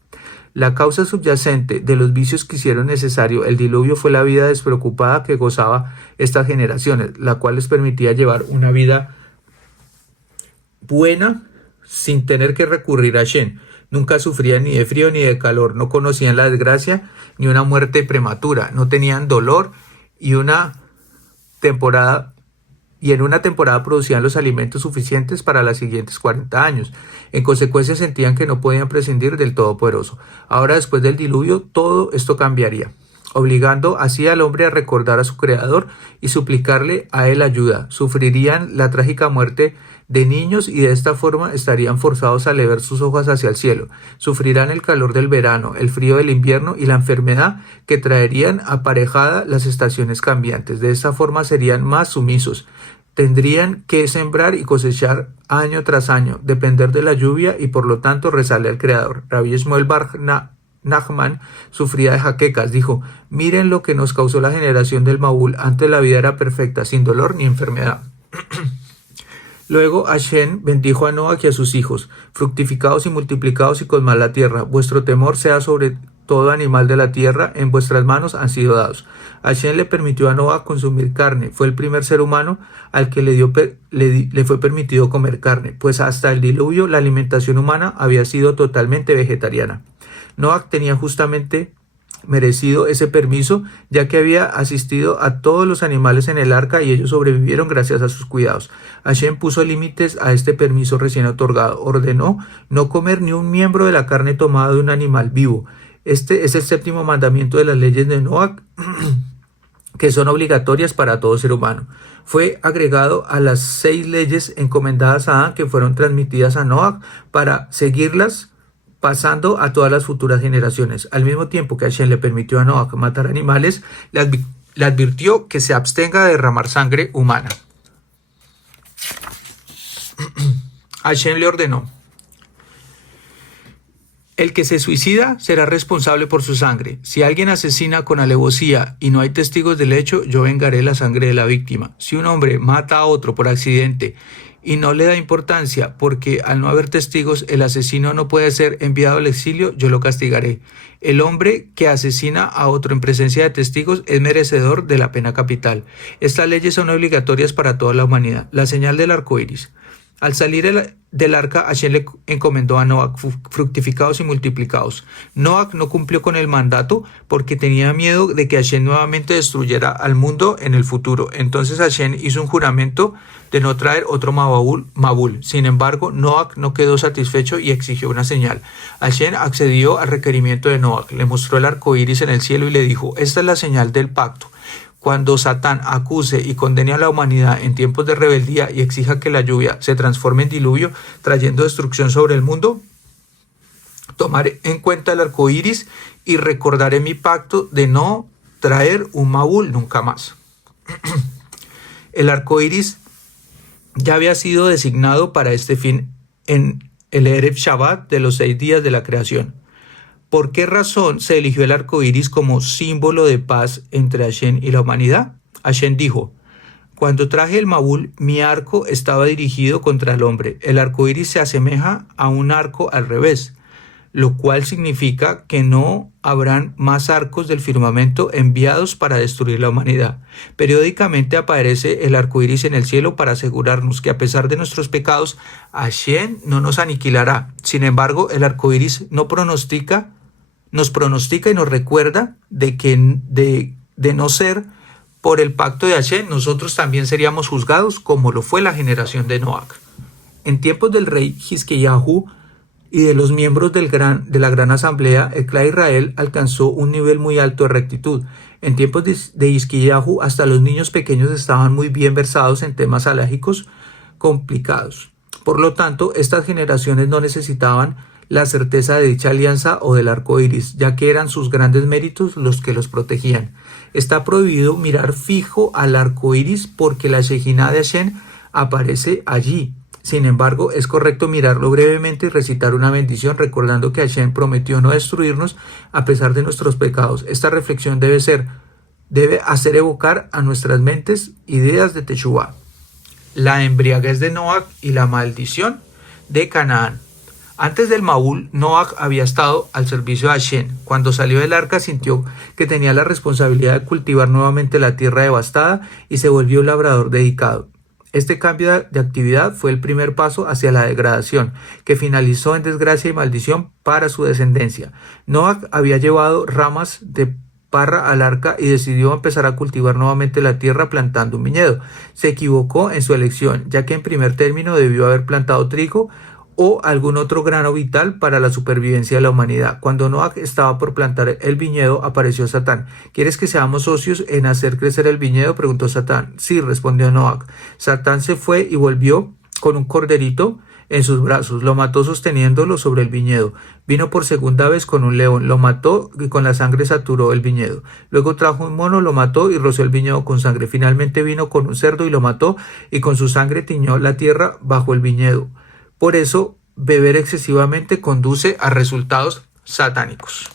La causa subyacente de los vicios que hicieron necesario el diluvio fue la vida despreocupada que gozaba estas generaciones, la cual les permitía llevar una vida buena sin tener que recurrir a Hashem. Nunca sufrían ni de frío ni de calor, no conocían la desgracia ni una muerte prematura, no tenían dolor y en una temporada producían los alimentos suficientes para los siguientes 40 años. En consecuencia sentían que no podían prescindir del Todopoderoso. Ahora, después del diluvio, todo esto cambiaría, obligando así al hombre a recordar a su Creador y suplicarle a él ayuda. Sufrirían la trágica muerte de niños y de esta forma estarían forzados a elevar sus ojos hacia el cielo. Sufrirán el calor del verano, el frío del invierno y la enfermedad que traerían aparejada las estaciones cambiantes. De esta forma serían más sumisos. Tendrían que sembrar y cosechar año tras año, depender de la lluvia y por lo tanto rezarle al Creador. Rabbi Shmuel bar Nachman sufría de jaquecas. Dijo, miren lo que nos causó la generación del Mabul. Antes la vida era perfecta, sin dolor ni enfermedad. Luego Hashem bendijo a Noach y a sus hijos, fructificados y multiplicados y colmad la tierra. Vuestro temor sea sobre todo animal de la tierra, en vuestras manos han sido dados. Hashem le permitió a Noach consumir carne. Fue el primer ser humano al que le fue permitido comer carne, pues hasta el diluvio la alimentación humana había sido totalmente vegetariana. Noach tenía justamente merecido ese permiso, ya que había asistido a todos los animales en el arca y ellos sobrevivieron gracias a sus cuidados. Hashem puso límites a este permiso recién otorgado. Ordenó no comer ni un miembro de la carne tomada de un animal vivo. Este es el 7º mandamiento de las leyes de Noach, que son obligatorias para todo ser humano. Fue agregado a las 6 leyes encomendadas a Adán, que fueron transmitidas a Noach para seguirlas pasando a todas las futuras generaciones. Al mismo tiempo que Hashem le permitió a Noach matar animales, le advirtió que se abstenga de derramar sangre humana. Hashem le ordenó, el que se suicida será responsable por su sangre. Si alguien asesina con alevosía y no hay testigos del hecho, yo vengaré la sangre de la víctima. Si un hombre mata a otro por accidente y no le da importancia porque al no haber testigos el asesino no puede ser enviado al exilio, yo lo castigaré. El hombre que asesina a otro en presencia de testigos es merecedor de la pena capital. Estas leyes son obligatorias para toda la humanidad. La señal del arco iris. Al salir del arca, Hashem le encomendó a Noach, fructificados y multiplicados. Noach no cumplió con el mandato porque tenía miedo de que Hashem nuevamente destruyera al mundo en el futuro. Entonces Hashem hizo un juramento de no traer otro Mabul. Sin embargo, Noach no quedó satisfecho y exigió una señal. Hashem accedió al requerimiento de Noach, le mostró el arco iris en el cielo y le dijo, esta es la señal del pacto. Cuando Satán acuse y condene a la humanidad en tiempos de rebeldía y exija que la lluvia se transforme en diluvio, trayendo destrucción sobre el mundo, tomaré en cuenta el arco iris y recordaré mi pacto de no traer un Mabul nunca más. El arco iris ya había sido designado para este fin en el Erev Shabbat de los 6 días de la creación. ¿Por qué razón se eligió el arco iris como símbolo de paz entre Hashem y la humanidad? Hashem dijo: cuando traje el Mabul, mi arco estaba dirigido contra el hombre. El arco iris se asemeja a un arco al revés, lo cual significa que no habrán más arcos del firmamento enviados para destruir la humanidad. Periódicamente aparece el arco iris en el cielo para asegurarnos que, a pesar de nuestros pecados, Hashem no nos aniquilará. Sin embargo, el arco iris nos pronostica y nos recuerda de no ser por el pacto de Hashem, nosotros también seríamos juzgados como lo fue la generación de Noach. En tiempos del rey Hizkiyahu y de los miembros de la gran asamblea, el clan de Israel alcanzó un nivel muy alto de rectitud. En tiempos de Hizkiyahu, hasta los niños pequeños estaban muy bien versados en temas alágicos complicados. Por lo tanto, estas generaciones no necesitaban la certeza de dicha alianza o del arco iris, ya que eran sus grandes méritos los que los protegían. Está prohibido mirar fijo al arco iris porque la Shejinah de Hashem aparece allí. Sin embargo, es correcto mirarlo brevemente y recitar una bendición, recordando que Hashem prometió no destruirnos a pesar de nuestros pecados. Esta reflexión debe hacer evocar a nuestras mentes ideas de Teshuvah. La embriaguez de Noach y la maldición de Canaán. Antes del Mabul, Noach había estado al servicio de Hashem. Cuando salió del arca sintió que tenía la responsabilidad de cultivar nuevamente la tierra devastada y se volvió un labrador dedicado. Este cambio de actividad fue el primer paso hacia la degradación, que finalizó en desgracia y maldición para su descendencia. Noach había llevado ramas de parra al arca y decidió empezar a cultivar nuevamente la tierra plantando un viñedo. Se equivocó en su elección, ya que en primer término debió haber plantado trigo o algún otro grano vital para la supervivencia de la humanidad. Cuando Noach estaba por plantar el viñedo, apareció Satán. ¿Quieres que seamos socios en hacer crecer el viñedo?, preguntó Satán. Sí, respondió Noach. Satán se fue y volvió con un corderito en sus brazos. Lo mató sosteniéndolo sobre el viñedo. Vino por segunda vez con un león. Lo mató y con la sangre saturó el viñedo. Luego trajo un mono, lo mató y roció el viñedo con sangre. Finalmente vino con un cerdo y lo mató y con su sangre tiñó la tierra bajo el viñedo. Por eso, beber excesivamente conduce a resultados satánicos.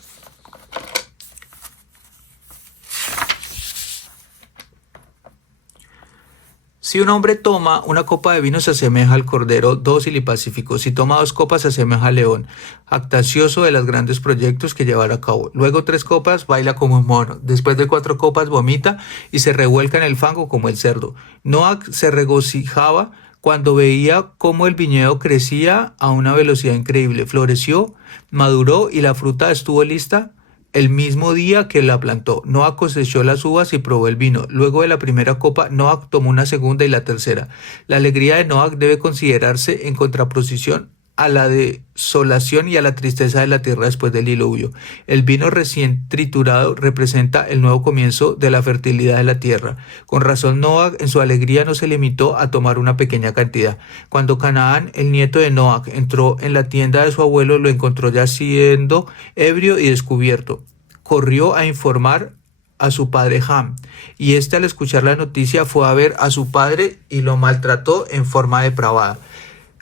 Si un hombre toma una copa de vino, se asemeja al cordero dócil y pacífico. Si toma 2 copas, se asemeja al león, jactancioso de los grandes proyectos que llevará a cabo. Luego 3 copas, baila como un mono. Después de 4 copas, vomita y se revuelca en el fango como el cerdo. Noach se regocijaba cuando veía cómo el viñedo crecía a una velocidad increíble. Floreció, maduró y la fruta estuvo lista el mismo día que la plantó. Noach cosechó las uvas y probó el vino. Luego de la primera copa, Noach tomó una segunda y la tercera. La alegría de Noach debe considerarse en contraposición a la desolación y a la tristeza de la tierra después del diluvio. El vino recién triturado representa el nuevo comienzo de la fertilidad de la tierra. Con razón, Noach en su alegría no se limitó a tomar una pequeña cantidad. Cuando Canaán, el nieto de Noach, entró en la tienda de su abuelo, lo encontró ya siendo ebrio y descubierto. Corrió a informar a su padre Ham, y al escuchar la noticia fue a ver a su padre y lo maltrató en forma depravada.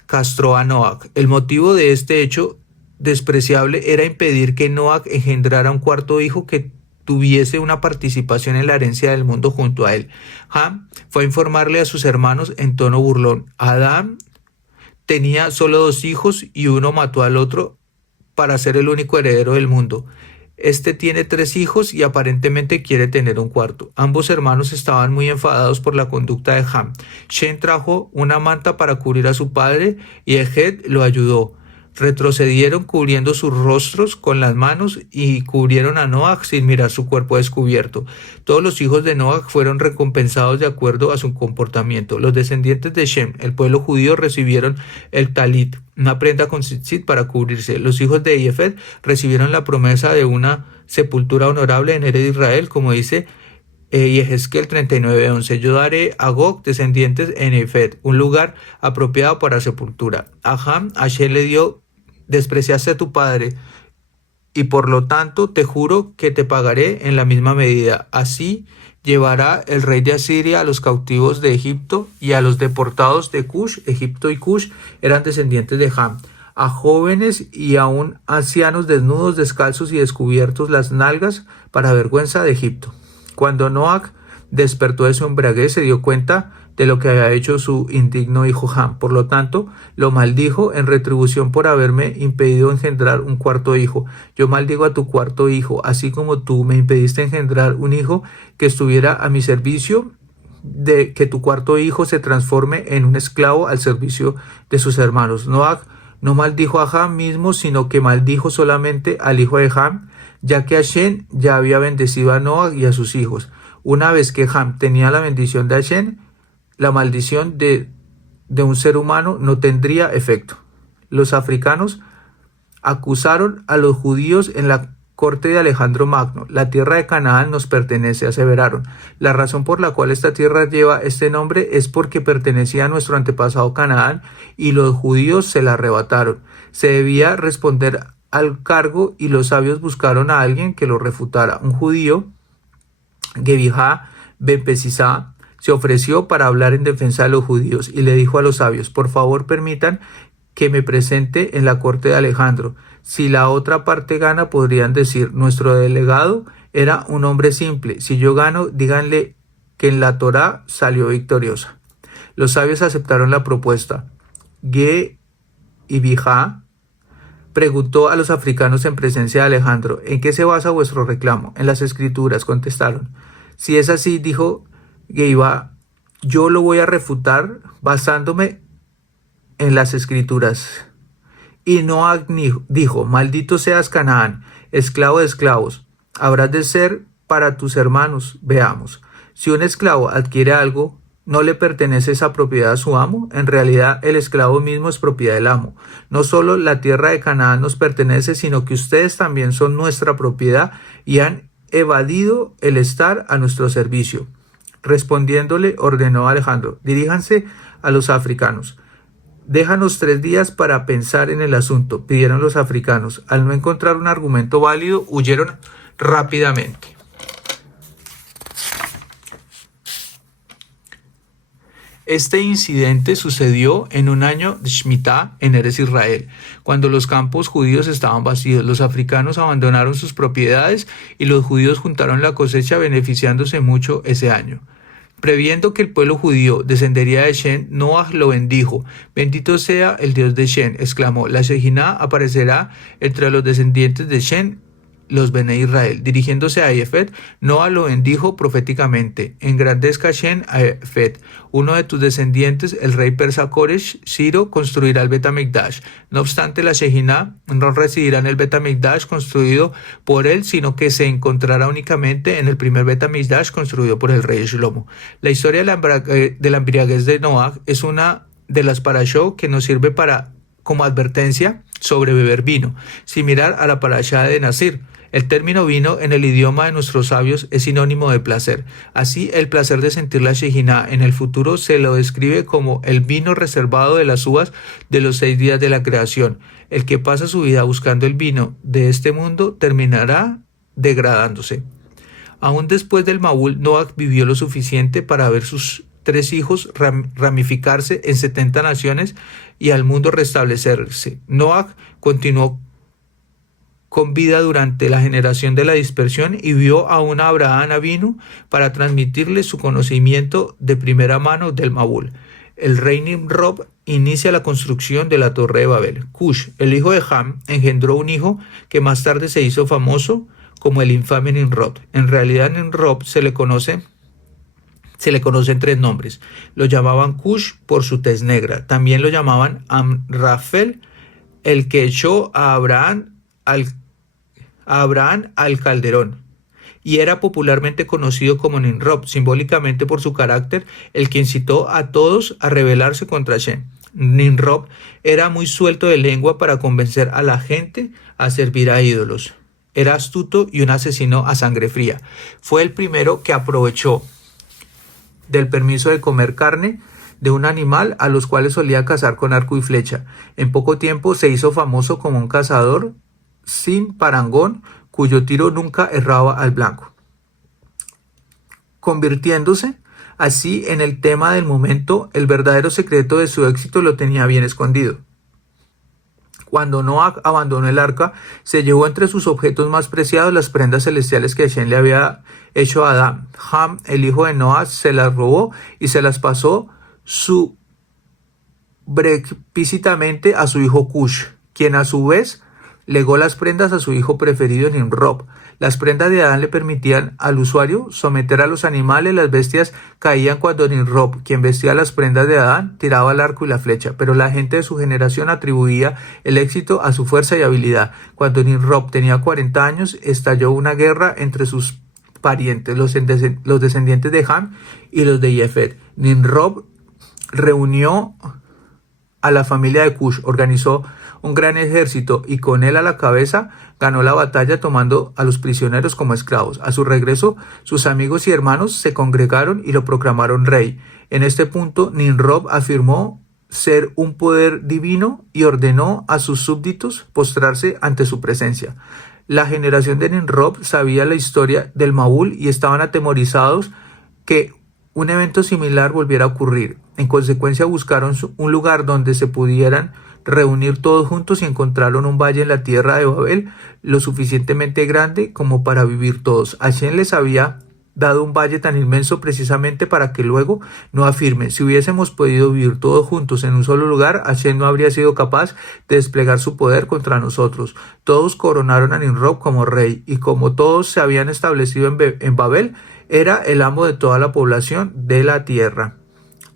Castró a Noach. El motivo de este hecho despreciable era impedir que Noach engendrara un cuarto hijo que tuviese una participación en la herencia del mundo junto a él. Ham fue a informarle a sus hermanos en tono burlón. Adán tenía solo 2 hijos y uno mató al otro para ser el único heredero del mundo. Este tiene 3 hijos y aparentemente quiere tener un cuarto. Ambos hermanos estaban muy enfadados por la conducta de Ham. Shem trajo una manta para cubrir a su padre y Ejed lo ayudó. Retrocedieron cubriendo sus rostros con las manos y cubrieron a Noach sin mirar su cuerpo descubierto. Todos los hijos de Noach fueron recompensados de acuerdo a su comportamiento. Los descendientes de Shem, el pueblo judío, recibieron el talit, una prenda con tzitzit para cubrirse. Los hijos de Yefet recibieron la promesa de una sepultura honorable en Eretz Israel, como dice Yehezkel 39:11. Yo daré a Gog descendientes en Yefet, un lugar apropiado para sepultura. A Ham, Hashem le dio: despreciaste a tu padre, y por lo tanto te juro que te pagaré en la misma medida. Así llevará el rey de Asiria a los cautivos de Egipto y a los deportados de Cush. Egipto y Cush eran descendientes de Ham. a jóvenes y aún ancianos desnudos, descalzos y descubiertos las nalgas, para vergüenza de Egipto. Cuando Noach despertó de su embriaguez, se dio cuenta de lo que había hecho su indigno hijo Ham. Por lo tanto, lo maldijo en retribución por haberme impedido engendrar un cuarto hijo. Yo maldigo a tu cuarto hijo, así como tú me impediste engendrar un hijo que estuviera a mi servicio, de que tu cuarto hijo se transforme en un esclavo al servicio de sus hermanos. Noach no maldijo a Ham mismo, sino que maldijo solamente al hijo de Ham, ya que Hashem ya había bendecido a Noach y a sus hijos. Una vez que Ham tenía la bendición de Hashem, la maldición de un ser humano no tendría efecto. Los africanos acusaron a los judíos en la corte de Alejandro Magno. La tierra de Canaán nos pertenece, aseveraron. La razón por la cual esta tierra lleva este nombre es porque pertenecía a nuestro antepasado Canaán y los judíos se la arrebataron. Se debía responder al cargo y los sabios buscaron a alguien que lo refutara. Un judío, Gebijá ben Pesisá, se ofreció para hablar en defensa de los judíos y le dijo a los sabios: por favor, permitan que me presente en la corte de Alejandro. Si la otra parte gana, podrían decir: nuestro delegado era un hombre simple. Si yo gano, díganle que en la Torá salió victoriosa. Los sabios aceptaron la propuesta. Gebijá preguntó a los africanos en presencia de Alejandro: ¿en qué se basa vuestro reclamo? En las escrituras, contestaron. Si es así, dijo Gebijá, yo lo voy a refutar basándome en las escrituras. Y Noach dijo: maldito seas Canaán, esclavo de esclavos, habrás de ser para tus hermanos. Veamos, si un esclavo adquiere algo, ¿no le pertenece esa propiedad a su amo? En realidad, el esclavo mismo es propiedad del amo. No solo la tierra de Canaán nos pertenece, sino que ustedes también son nuestra propiedad y han evadido el estar a nuestro servicio. Respondiéndole, ordenó Alejandro: diríjanse a los africanos. Déjanos 3 días para pensar en el asunto, pidieron los africanos. Al no encontrar un argumento válido, huyeron rápidamente. Este incidente sucedió en un año de Shemitah en Eretz Israel, cuando los campos judíos estaban vacíos. Los africanos abandonaron sus propiedades y los judíos juntaron la cosecha, beneficiándose mucho ese año. Previendo que el pueblo judío descendería de Shem, Noach lo bendijo. Bendito sea el Dios de Shem, exclamó. La Shejiná aparecerá entre los descendientes de Shem, los Bene Israel. Dirigiéndose a Jafet, Noach lo bendijo proféticamente. Engrandezca Shem a Jafet. Uno de tus descendientes, el rey persa Koresh, Ciro, construirá el Bet HaMikdash. No obstante, la Shejiná no residirá en el Bet HaMikdash construido por él, sino que se encontrará únicamente en el primer Bet HaMikdash construido por el rey Shlomo. La historia de la embriaguez de Noach es una de las parashot que nos sirve como advertencia sobre beber vino, similar a la parashá de Nazir. El término vino en el idioma de nuestros sabios es sinónimo de placer. Así, el placer de sentir la Shejiná en el futuro se lo describe como el vino reservado de las uvas de los 6 días de la creación. El que pasa su vida buscando el vino de este mundo terminará degradándose. Aún después del Mabul, Noach vivió lo suficiente para ver sus 3 hijos ramificarse en 70 naciones y al mundo restablecerse. Noach continuó con vida durante la generación de la dispersión y vio a un Abraham Avinu para transmitirle su conocimiento de primera mano del Mabul. El rey Nimrod inicia la construcción de la Torre de Babel. Cush, el hijo de Ham, engendró un hijo que más tarde se hizo famoso como el infame Nimrod. En realidad, Nimrod se le conocen 3 nombres. Lo llamaban Cush por su tez negra. También lo llamaban Amrafel, el que echó a Abraham al calderón, y era popularmente conocido como Nimrod, simbólicamente por su carácter, el que incitó a todos a rebelarse contra Shem. Nimrod era muy suelto de lengua para convencer a la gente a servir a ídolos. Era astuto y un asesino a sangre fría. Fue el primero que aprovechó del permiso de comer carne de un animal a los cuales solía cazar con arco y flecha. En poco tiempo se hizo famoso como un cazador sin parangón, cuyo tiro nunca erraba al blanco, convirtiéndose así en el tema del momento. El verdadero secreto de su éxito lo tenía bien escondido. Cuando Noah abandonó el arca, se llevó entre sus objetos más preciados las prendas celestiales que Hashem le había hecho a Adán. Ham, el hijo de Noah, se las robó y se las pasó subreptícitamente a su hijo Cush, quien a su vez legó las prendas a su hijo preferido Nimrod. Las prendas de Adán le permitían al usuario someter a los animales. Las bestias caían cuando Nimrod, quien vestía las prendas de Adán, tiraba el arco y la flecha, pero la gente de su generación atribuía el éxito a su fuerza y habilidad. Cuando Nimrod tenía 40 años, estalló una guerra entre sus parientes, los descendientes de Ham y los de Jefet. Nimrod reunió a la familia de Cush, organizó un gran ejército y con él a la cabeza ganó la batalla tomando a los prisioneros como esclavos. A su regreso, sus amigos y hermanos se congregaron y lo proclamaron rey. En este punto, Nimrod afirmó ser un poder divino y ordenó a sus súbditos postrarse ante su presencia. La generación de Nimrod sabía la historia del Mabul y estaban atemorizados que un evento similar volviera a ocurrir. En consecuencia, buscaron un lugar donde se pudieran reunir todos juntos y encontraron un valle en la tierra de Babel lo suficientemente grande como para vivir todos. Hashem les había dado un valle tan inmenso precisamente para que luego no afirmen: si hubiésemos podido vivir todos juntos en un solo lugar, Hashem no habría sido capaz de desplegar su poder contra nosotros. Todos coronaron a Nimrod como rey, y como todos se habían establecido en Babel, era el amo de toda la población de la tierra.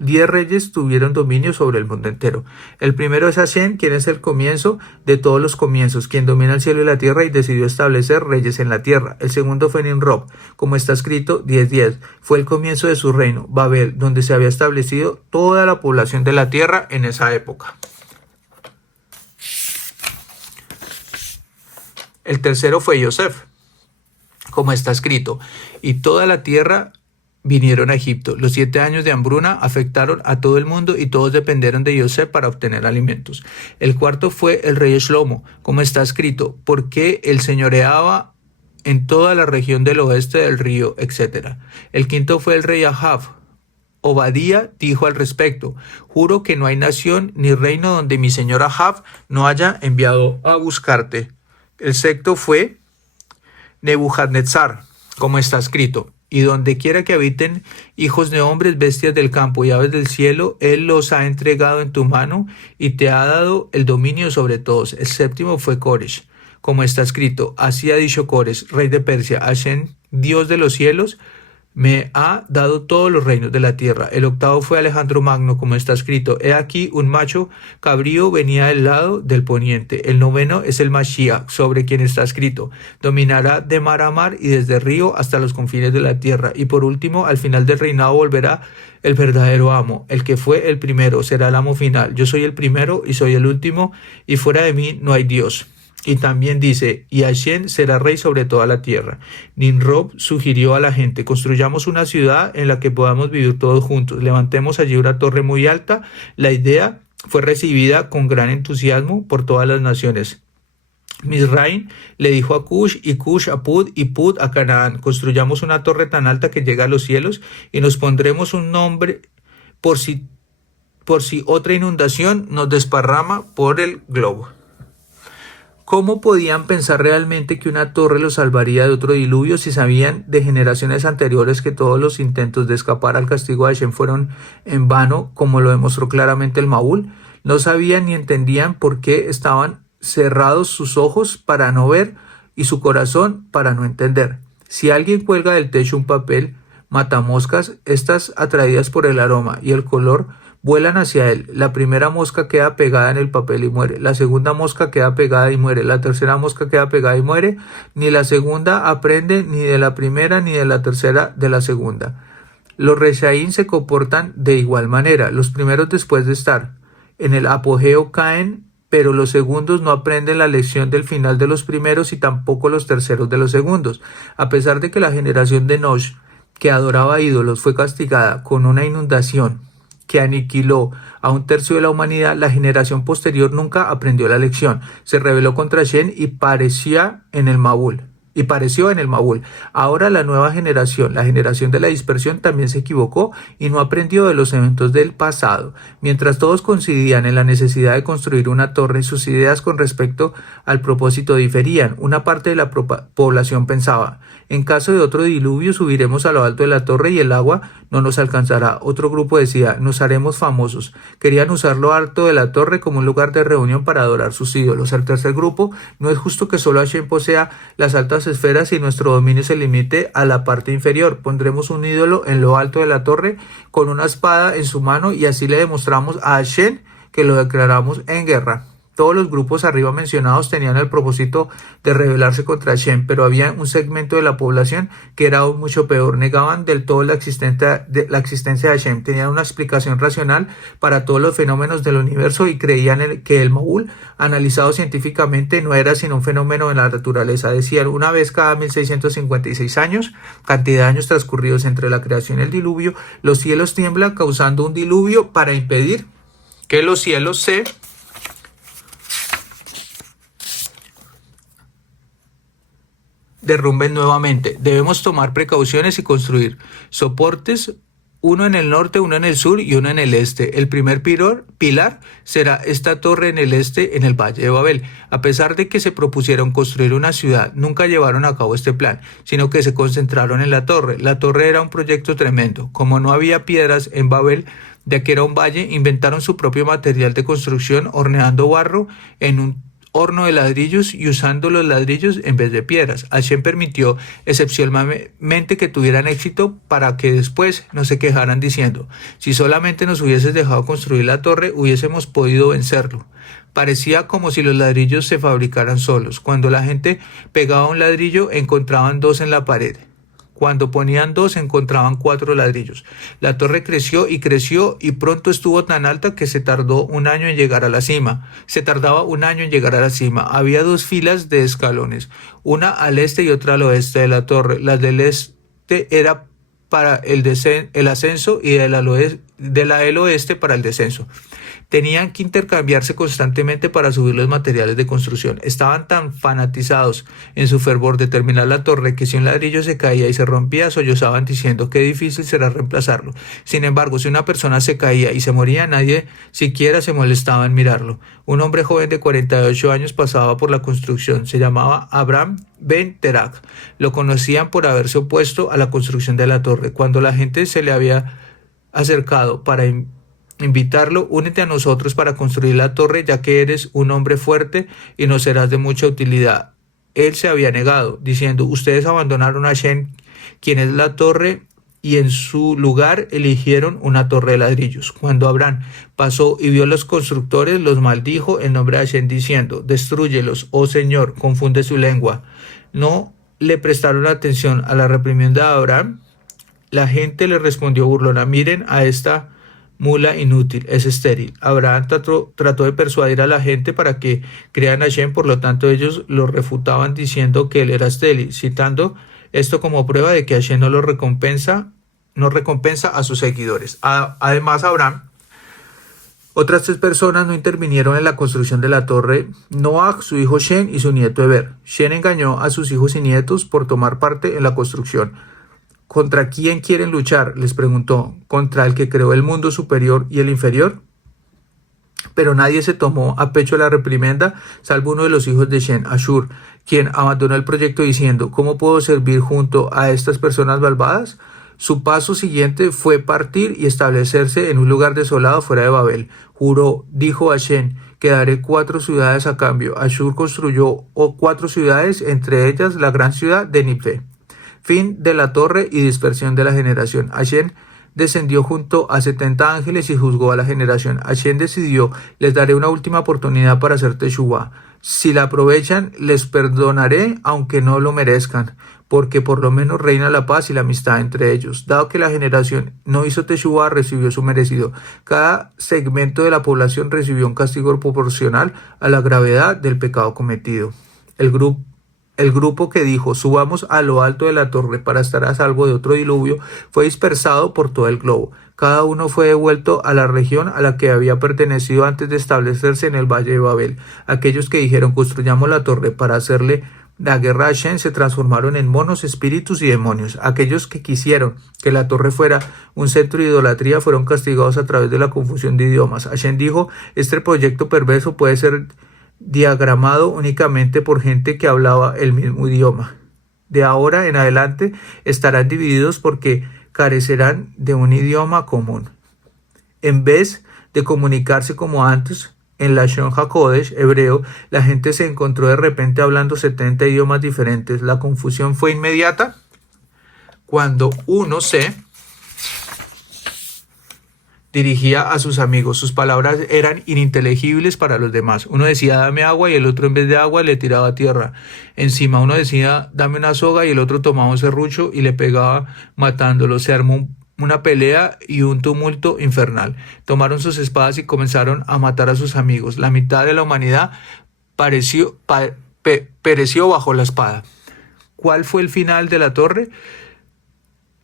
10 reyes tuvieron dominio sobre el mundo entero. El primero es Hashem, quien es el comienzo de todos los comienzos, quien domina el cielo y la tierra y decidió establecer reyes en la tierra. El segundo fue Nimrod, como está escrito 10:10. Fue el comienzo de su reino, Babel, donde se había establecido toda la población de la tierra en esa época. El tercero fue Yosef, como está escrito, y toda la tierra vinieron a Egipto. Los 7 años de hambruna afectaron a todo el mundo y todos dependieron de Yosef para obtener alimentos. El cuarto fue el rey Shlomo, como está escrito, porque él señoreaba en toda la región del oeste del río, etc. El quinto fue el rey Ahab. Obadía dijo al respecto: juro que no hay nación ni reino donde mi señor Ahab no haya enviado a buscarte. El sexto fue Nebuchadnezzar, como está escrito: y donde quiera que habiten hijos de hombres, bestias del campo y aves del cielo, él los ha entregado en tu mano y te ha dado el dominio sobre todos. El séptimo fue Coresh, como está escrito: así ha dicho Coresh, rey de Persia: Hashem, Dios de los cielos, me ha dado todos los reinos de la tierra. El octavo fue Alejandro Magno, como está escrito: he aquí un macho cabrío venía del lado del poniente. El noveno es el Mashiach, sobre quien está escrito: dominará de mar a mar y desde río hasta los confines de la tierra. Y por último, al final del reinado volverá el verdadero amo. El que fue el primero será el amo final. Yo soy el primero y soy el último, y fuera de mí no hay Dios. Y también dice: y Hashem será rey sobre toda la tierra. Nimrod sugirió a la gente: construyamos una ciudad en la que podamos vivir todos juntos. Levantemos allí una torre muy alta. La idea fue recibida con gran entusiasmo por todas las naciones. Mizraim le dijo a Cush, y Cush a Pud, y Pud a Canaán: construyamos una torre tan alta que llega a los cielos, y nos pondremos un nombre por si otra inundación nos desparrama por el globo. ¿Cómo podían pensar realmente que una torre los salvaría de otro diluvio si sabían de generaciones anteriores que todos los intentos de escapar al castigo de Hashem fueron en vano, como lo demostró claramente el Mabul? No sabían ni entendían por qué estaban cerrados sus ojos para no ver y su corazón para no entender. Si alguien cuelga del techo un papel matamoscas, estas atraídas por el aroma y el color vuelan hacia él. La primera mosca queda pegada en el papel y muere. La segunda mosca queda pegada y muere. La tercera mosca queda pegada y muere. Ni la segunda aprende ni de la primera ni de la tercera de la segunda. Los reshaín se comportan de igual manera. Los primeros, después de estar en el apogeo, caen, pero los segundos no aprenden la lección del final de los primeros y tampoco los terceros de los segundos. A pesar de que la generación de Nosh, que adoraba ídolos, fue castigada con una inundación que aniquiló a un tercio de la humanidad, la generación posterior nunca aprendió la lección. Se rebeló contra Shem y parecía en el Mabul. y pareció en el Mabul. Ahora la nueva generación, la generación de la dispersión, también se equivocó y no aprendió de los eventos del pasado. Mientras todos coincidían en la necesidad de construir una torre, sus ideas con respecto al propósito diferían. Una parte de la población pensaba: en caso de otro diluvio subiremos a lo alto de la torre y el agua no nos alcanzará. Otro grupo decía: nos haremos famosos. Querían usar lo alto de la torre como un lugar de reunión para adorar sus ídolos. El tercer grupo: no es justo que solo Hashem posea las altas esferas y nuestro dominio se limite a la parte inferior. Pondremos un ídolo en lo alto de la torre con una espada en su mano y así le demostramos a Hashem que lo declaramos en guerra. Todos los grupos arriba mencionados tenían el propósito de rebelarse contra Hashem, pero había un segmento de la población que era aún mucho peor. Negaban del todo la existencia de Hashem. Tenían una explicación racional para todos los fenómenos del universo y creían que el Mabul, analizado científicamente, no era sino un fenómeno de la naturaleza. Decían: una vez cada 1656 años, cantidad de años transcurridos entre la creación y el diluvio, los cielos tiemblan causando un diluvio para impedir que los cielos se derrumben nuevamente. Debemos tomar precauciones y construir soportes, uno en el norte, uno en el sur y uno en el este. El primer pilar será esta torre en el este, en el Valle de Babel. A pesar de que se propusieron construir una ciudad, nunca llevaron a cabo este plan, sino que se concentraron en la torre. La torre era un proyecto tremendo. Como no había piedras en Babel, de que era un valle, inventaron su propio material de construcción, horneando barro en un horno de ladrillos y usando los ladrillos en vez de piedras. Hashem permitió excepcionalmente que tuvieran éxito para que después no se quejaran diciendo: si solamente nos hubieses dejado construir la torre, hubiésemos podido vencerlo. Parecía como si los ladrillos se fabricaran solos. Cuando la gente pegaba un ladrillo, encontraban dos en la pared. Cuando ponían dos, encontraban 4 ladrillos. La torre creció y pronto estuvo tan alta que se tardaba un año en llegar a la cima. Había 2 filas de escalones, una al este y otra al oeste de la torre. La del este era para el ascenso y de la del oeste para el descenso. Tenían que intercambiarse constantemente para subir los materiales de construcción. Estaban tan fanatizados en su fervor de terminar la torre que si un ladrillo se caía y se rompía, sollozaban diciendo: qué difícil será reemplazarlo. Sin embargo, si una persona se caía y se moría, nadie siquiera se molestaba en mirarlo. Un hombre joven de 48 años pasaba por la construcción. Se llamaba Abraham Ben Terak. Lo conocían por haberse opuesto a la construcción de la torre. Cuando la gente se le había acercado para invitarlo: únete a nosotros para construir la torre, ya que eres un hombre fuerte y nos serás de mucha utilidad. Él se había negado, diciendo: ustedes abandonaron a Hashem, quien es la torre, y en su lugar eligieron una torre de ladrillos. Cuando Abraham pasó y vio a los constructores, los maldijo en nombre de Hashem, diciendo: destrúyelos, oh Señor, confunde su lengua. No le prestaron atención a la reprimenda de Abraham. La gente le respondió burlona: miren a esta mula inútil, es estéril. Abraham trató de persuadir a la gente para que crean a Hashem, por lo tanto ellos lo refutaban diciendo que él era estéril, citando esto como prueba de que Hashem no recompensa a sus seguidores. Además, otras 3 personas no intervinieron en la construcción de la torre: Noah, su hijo Shem y su nieto Eber. Shem engañó a sus hijos y nietos por tomar parte en la construcción. ¿Contra quién quieren luchar?, les preguntó. ¿Contra el que creó el mundo superior y el inferior? Pero nadie se tomó a pecho la reprimenda, salvo uno de los hijos de Shem, Ashur, quien abandonó el proyecto diciendo: ¿cómo puedo servir junto a estas personas malvadas? Su paso siguiente fue partir y establecerse en un lugar desolado fuera de Babel. Dijo a Shem: que daré 4 ciudades a cambio. Ashur construyó 4 ciudades, entre ellas la gran ciudad de Nínive. Fin de la torre y dispersión de la generación. Hashem descendió junto a 70 ángeles y juzgó a la generación. Hashem decidió: les daré una última oportunidad para hacer teshuvá. Si la aprovechan, les perdonaré aunque no lo merezcan, porque por lo menos reina la paz y la amistad entre ellos. Dado que la generación no hizo teshuvá, recibió su merecido. Cada segmento de la población recibió un castigo proporcional a la gravedad del pecado cometido. El grupo que dijo: subamos a lo alto de la torre para estar a salvo de otro diluvio, fue dispersado por todo el globo. Cada uno fue devuelto a la región a la que había pertenecido antes de establecerse en el Valle de Babel. Aquellos que dijeron: construyamos la torre para hacerle la guerra de Hashem se transformaron en monos, espíritus y demonios. Aquellos que quisieron que la torre fuera un centro de idolatría fueron castigados a través de la confusión de idiomas. Hashem dijo, este proyecto perverso puede ser diagramado únicamente por gente que hablaba el mismo idioma. De ahora en adelante estarán divididos porque carecerán de un idioma común. En vez de comunicarse como antes, en Lashon HaKodesh, hebreo, la gente se encontró de repente hablando 70 idiomas diferentes. La confusión fue inmediata cuando uno se dirigía a sus amigos. Sus palabras eran ininteligibles para los demás. Uno decía, dame agua, y el otro en vez de agua le tiraba tierra encima. Uno decía, dame una soga, y el otro tomaba un serrucho y le pegaba matándolo. Se armó una pelea y un tumulto infernal. Tomaron sus espadas y comenzaron a matar a sus amigos. La mitad de la humanidad pereció bajo la espada. ¿Cuál fue el final de la torre?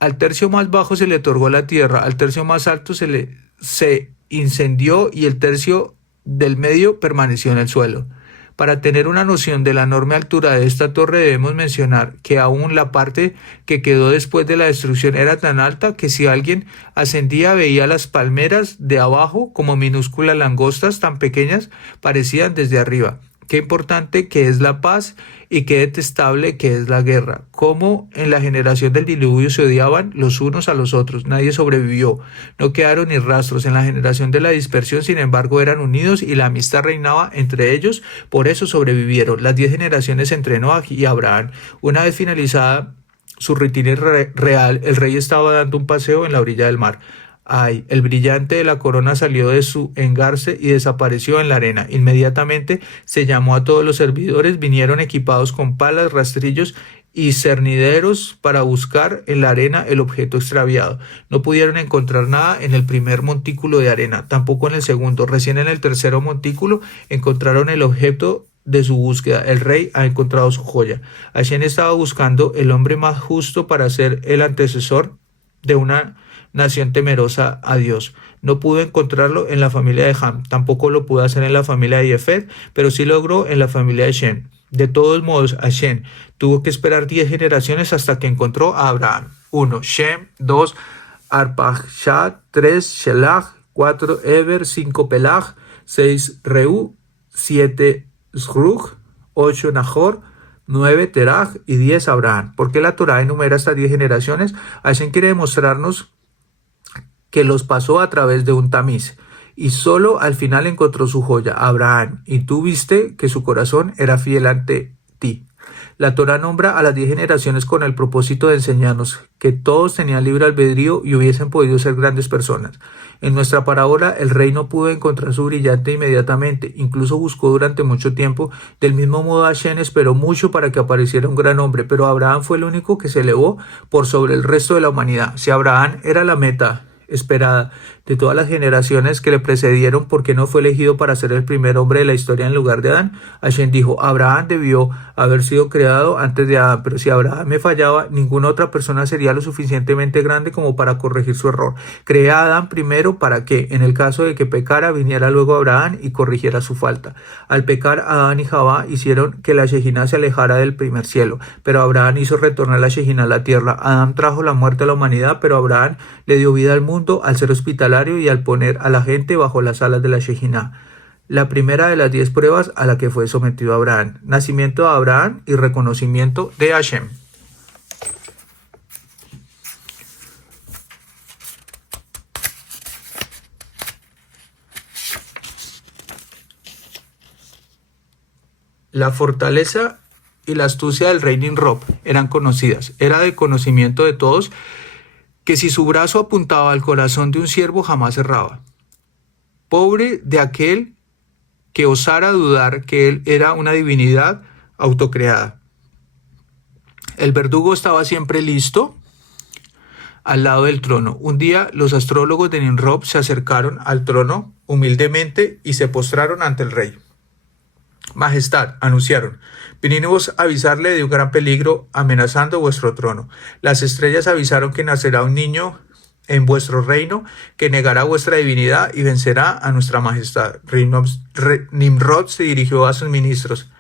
Al tercio más bajo se le otorgó la tierra, al tercio más alto se incendió y el tercio del medio permaneció en el suelo. Para tener una noción de la enorme altura de esta torre debemos mencionar que aún la parte que quedó después de la destrucción era tan alta que si alguien ascendía veía las palmeras de abajo como minúsculas langostas tan pequeñas parecían desde arriba. Qué importante que es la paz y qué detestable que es la guerra. Cómo en la generación del diluvio se odiaban los unos a los otros. Nadie sobrevivió. No quedaron ni rastros. En la generación de la dispersión, sin embargo, eran unidos y la amistad reinaba entre ellos. Por eso sobrevivieron. Las 10 generaciones entre Noah y Abraham. Una vez finalizada su rutina real, el rey estaba dando un paseo en la orilla del mar. Ay, el brillante de la corona salió de su engarce y desapareció en la arena. Inmediatamente se llamó a todos los servidores, vinieron equipados con palas, rastrillos y cernideros para buscar en la arena el objeto extraviado. No pudieron encontrar nada en el primer montículo de arena, tampoco en el segundo. Recién en el tercero montículo encontraron el objeto de su búsqueda. El rey ha encontrado su joya. Hashem estaba buscando el hombre más justo para ser el antecesor de una nación temerosa a Dios. No pudo encontrarlo en la familia de Ham, tampoco lo pudo hacer en la familia de Yefet, pero sí logró en la familia de Shem. De todos modos, Hashem tuvo que esperar 10 generaciones hasta que encontró a Abraham. 1. Shem, 2. Arpachshad, 3. Shelach, 4. Eber, 5. Pelag, 6. Reu, 7. Zruch, 8. Nahor, 9. Terach y 10. Abraham. ¿Por qué la Torá enumera estas 10 generaciones? Hashem quiere demostrarnos que los pasó a través de un tamiz, y solo al final encontró su joya, Abraham, y tú viste que su corazón era fiel ante ti. La Torá nombra a las 10 generaciones con el propósito de enseñarnos que todos tenían libre albedrío y hubiesen podido ser grandes personas. En nuestra parábola, el rey no pudo encontrar su brillante inmediatamente, incluso buscó durante mucho tiempo. Del mismo modo, Hashem esperó mucho para que apareciera un gran hombre, pero Abraham fue el único que se elevó por sobre el resto de la humanidad. Si Abraham era la meta esperada de todas las generaciones que le precedieron, ¿por qué no fue elegido para ser el primer hombre de la historia en lugar de Adán? Hashem dijo, Abraham debió haber sido creado antes de Adán, pero si Abraham me fallaba, ninguna otra persona sería lo suficientemente grande como para corregir su error. Creé a Adán primero para que, en el caso de que pecara, viniera luego Abraham y corrigiera su falta. Al pecar, Adán y Javá hicieron que la Shejina se alejara del primer cielo, pero Abraham hizo retornar la Shejina a la tierra. Adán trajo la muerte a la humanidad, pero Abraham le dio vida al mundo al ser hospitalario y al poner a la gente bajo las alas de la Shejina. La primera de las 10 pruebas a la que fue sometido Abraham. Nacimiento de Abraham y reconocimiento de Hashem. La fortaleza y la astucia del rey Nimrod eran conocidas. Era de conocimiento de todos que si su brazo apuntaba al corazón de un siervo jamás erraba. Pobre de aquel que osara dudar que él era una divinidad autocreada. El verdugo estaba siempre listo al lado del trono. Un día los astrólogos de Nimrod se acercaron al trono humildemente y se postraron ante el rey. Majestad, anunciaron, vinimos a avisarle de un gran peligro amenazando vuestro trono. Las estrellas avisaron que nacerá un niño en vuestro reino que negará vuestra divinidad y vencerá a nuestra majestad. Nimrod se dirigió a sus ministros.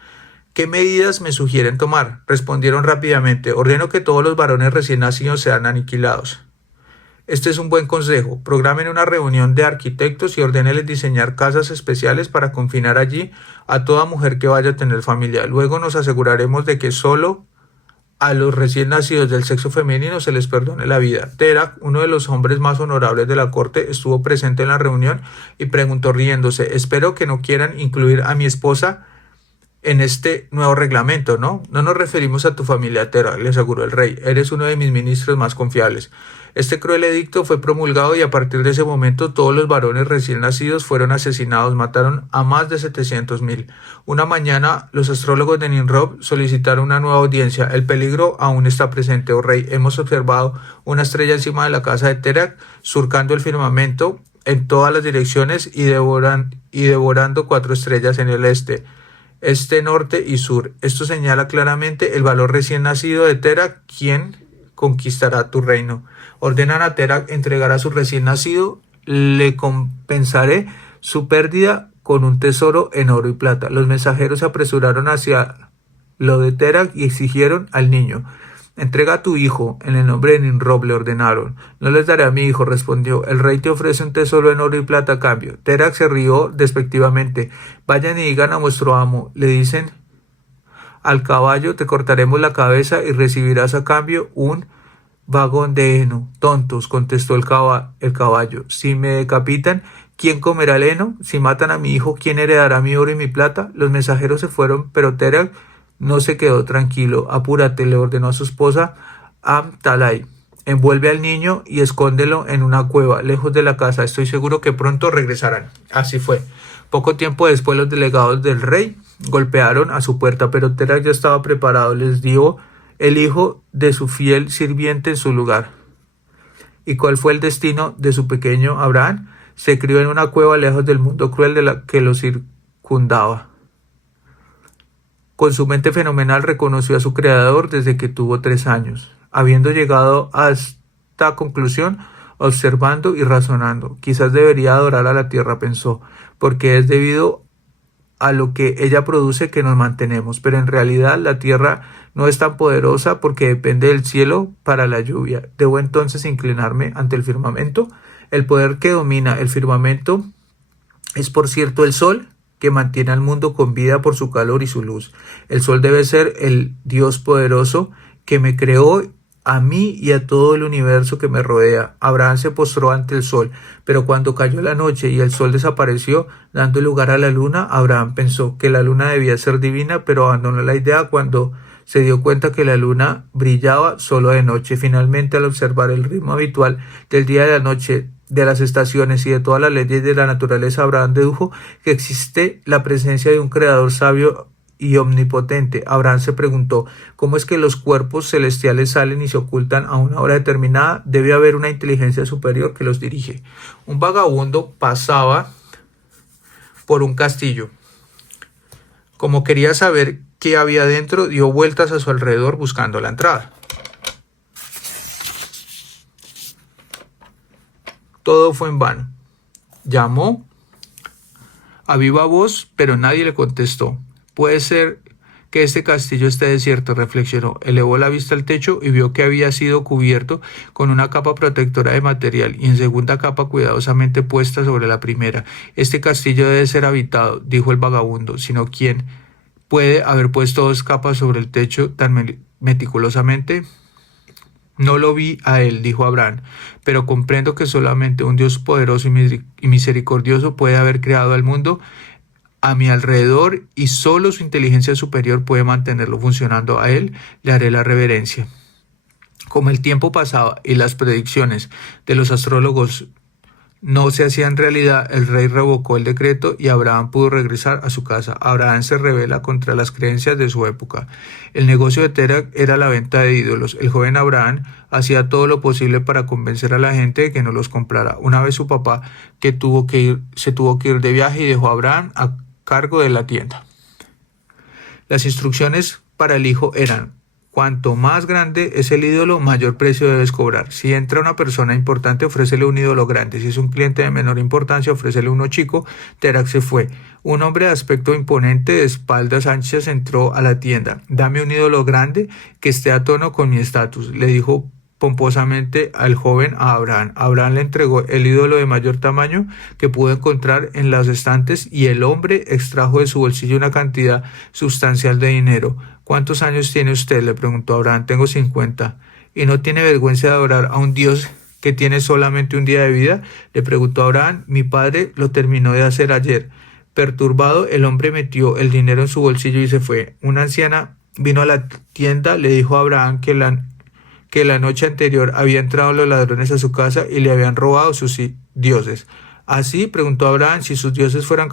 ¿Qué medidas me sugieren tomar? Respondieron rápidamente. Ordeno que todos los varones recién nacidos sean aniquilados. Este es un buen consejo. Programen una reunión de arquitectos y ordénenles diseñar casas especiales para confinar allí a toda mujer que vaya a tener familia. Luego nos aseguraremos de que solo a los recién nacidos del sexo femenino se les perdone la vida. Terak, uno de los hombres más honorables de la corte, estuvo presente en la reunión y preguntó riéndose: espero que no quieran incluir a mi esposa en este nuevo reglamento, ¿no? No nos referimos a tu familia, Terak, le aseguró el rey. Eres uno de mis ministros más confiables. Este cruel edicto fue promulgado y a partir de ese momento todos los varones recién nacidos fueron asesinados. Mataron a más de 700,000. Una mañana los astrólogos de Nimrod solicitaron una nueva audiencia. El peligro aún está presente, oh rey. Hemos observado una estrella encima de la casa de Terak, surcando el firmamento en todas las direcciones y devorando 4 estrellas en el este, norte y sur. Esto señala claramente el valor recién nacido de Terak, quien conquistará tu reino. Ordenan a Terak entregar a su recién nacido, le compensaré su pérdida con un tesoro en oro y plata. Los mensajeros se apresuraron hacia lo de Terak y exigieron al niño. Entrega a tu hijo, en el nombre de Nimrod, le ordenaron. No les daré a mi hijo, respondió. El rey te ofrece un tesoro en oro y plata a cambio. Terak se rió despectivamente. Vayan y digan a vuestro amo, le dicen al caballo, te cortaremos la cabeza y recibirás a cambio un vagón de heno. Tontos, contestó el caballo. Si me decapitan, ¿quién comerá el heno? Si matan a mi hijo, ¿quién heredará mi oro y mi plata? Los mensajeros se fueron, pero Terak no se quedó tranquilo. Apúrate, le ordenó a su esposa Amtalai. Envuelve al niño y escóndelo en una cueva, lejos de la casa. Estoy seguro que pronto regresarán. Así fue. Poco tiempo después, los delegados del rey golpearon a su puerta, pero Terak ya estaba preparado. Les dio el hijo de su fiel sirviente en su lugar. ¿Y cuál fue el destino de su pequeño Abraham? Se crió en una cueva lejos del mundo cruel de la que lo circundaba. Con su mente fenomenal reconoció a su creador desde que tuvo 3 años. Habiendo llegado a esta conclusión, observando y razonando, quizás debería adorar a la tierra, pensó, porque es debido a lo que ella produce que nos mantenemos, pero en realidad la tierra no es tan poderosa porque depende del cielo para la lluvia. ¿Debo entonces inclinarme ante el firmamento? El poder que domina el firmamento es, por cierto, el sol, que mantiene al mundo con vida por su calor y su luz. El sol debe ser el Dios poderoso que me creó a mí y a todo el universo que me rodea. Abraham se postró ante el sol, pero cuando cayó la noche y el sol desapareció, dando lugar a la luna, Abraham pensó que la luna debía ser divina, pero abandonó la idea cuando se dio cuenta que la luna brillaba solo de noche. Finalmente, al observar el ritmo habitual del día y de la noche, de las estaciones y de todas las leyes de la naturaleza, Abraham dedujo que existe la presencia de un creador sabio y omnipotente. Abraham se preguntó, ¿cómo es que los cuerpos celestiales salen y se ocultan a una hora determinada? Debe haber una inteligencia superior que los dirige. Un vagabundo pasaba por un castillo. Como quería saber qué había dentro, dio vueltas a su alrededor buscando la entrada. Todo fue en vano. Llamó a viva voz, pero nadie le contestó. Puede ser que este castillo esté desierto, reflexionó. Elevó la vista al techo y vio que había sido cubierto con una capa protectora de material y en segunda capa cuidadosamente puesta sobre la primera. Este castillo debe ser habitado, dijo el vagabundo, sino ¿quién puede haber puesto 2 capas sobre el techo tan meticulosamente? No lo vi a él, dijo Abraham, pero comprendo que solamente un Dios poderoso y misericordioso puede haber creado al mundo a mi alrededor y solo su inteligencia superior puede mantenerlo funcionando. A él le haré la reverencia. Como el tiempo pasaba y las predicciones de los astrólogos no se hacían realidad, el rey revocó el decreto y Abraham pudo regresar a su casa. Abraham se rebela contra las creencias de su época. El negocio de Terak era la venta de ídolos. El joven Abraham hacía todo lo posible para convencer a la gente de que no los comprara. Una vez su papá se tuvo que ir de viaje y dejó a Abraham a cargo de la tienda. Las instrucciones para el hijo eran: Cuanto más grande es el ídolo, mayor precio debes cobrar. Si entra una persona importante, ofrécele un ídolo grande. Si es un cliente de menor importancia, ofrécele uno chico. Terak se fue. Un hombre de aspecto imponente, de espaldas anchas, entró a la tienda. Dame un ídolo grande que esté a tono con mi estatus, le dijo pomposamente al joven a Abraham. Abraham le entregó el ídolo de mayor tamaño que pudo encontrar en las estantes y el hombre extrajo de su bolsillo una cantidad sustancial de dinero. ¿Cuántos años tiene usted?, le preguntó Abraham. Tengo 50. ¿Y no tiene vergüenza de adorar a un Dios que tiene solamente un día de vida?, le preguntó Abraham. Mi padre lo terminó de hacer ayer. Perturbado, el hombre metió el dinero en su bolsillo y se fue. Una anciana vino a la tienda, le dijo a Abraham que la noche anterior habían entrado los ladrones a su casa y le habían robado sus dioses. Así preguntó Abraham si sus dioses fueran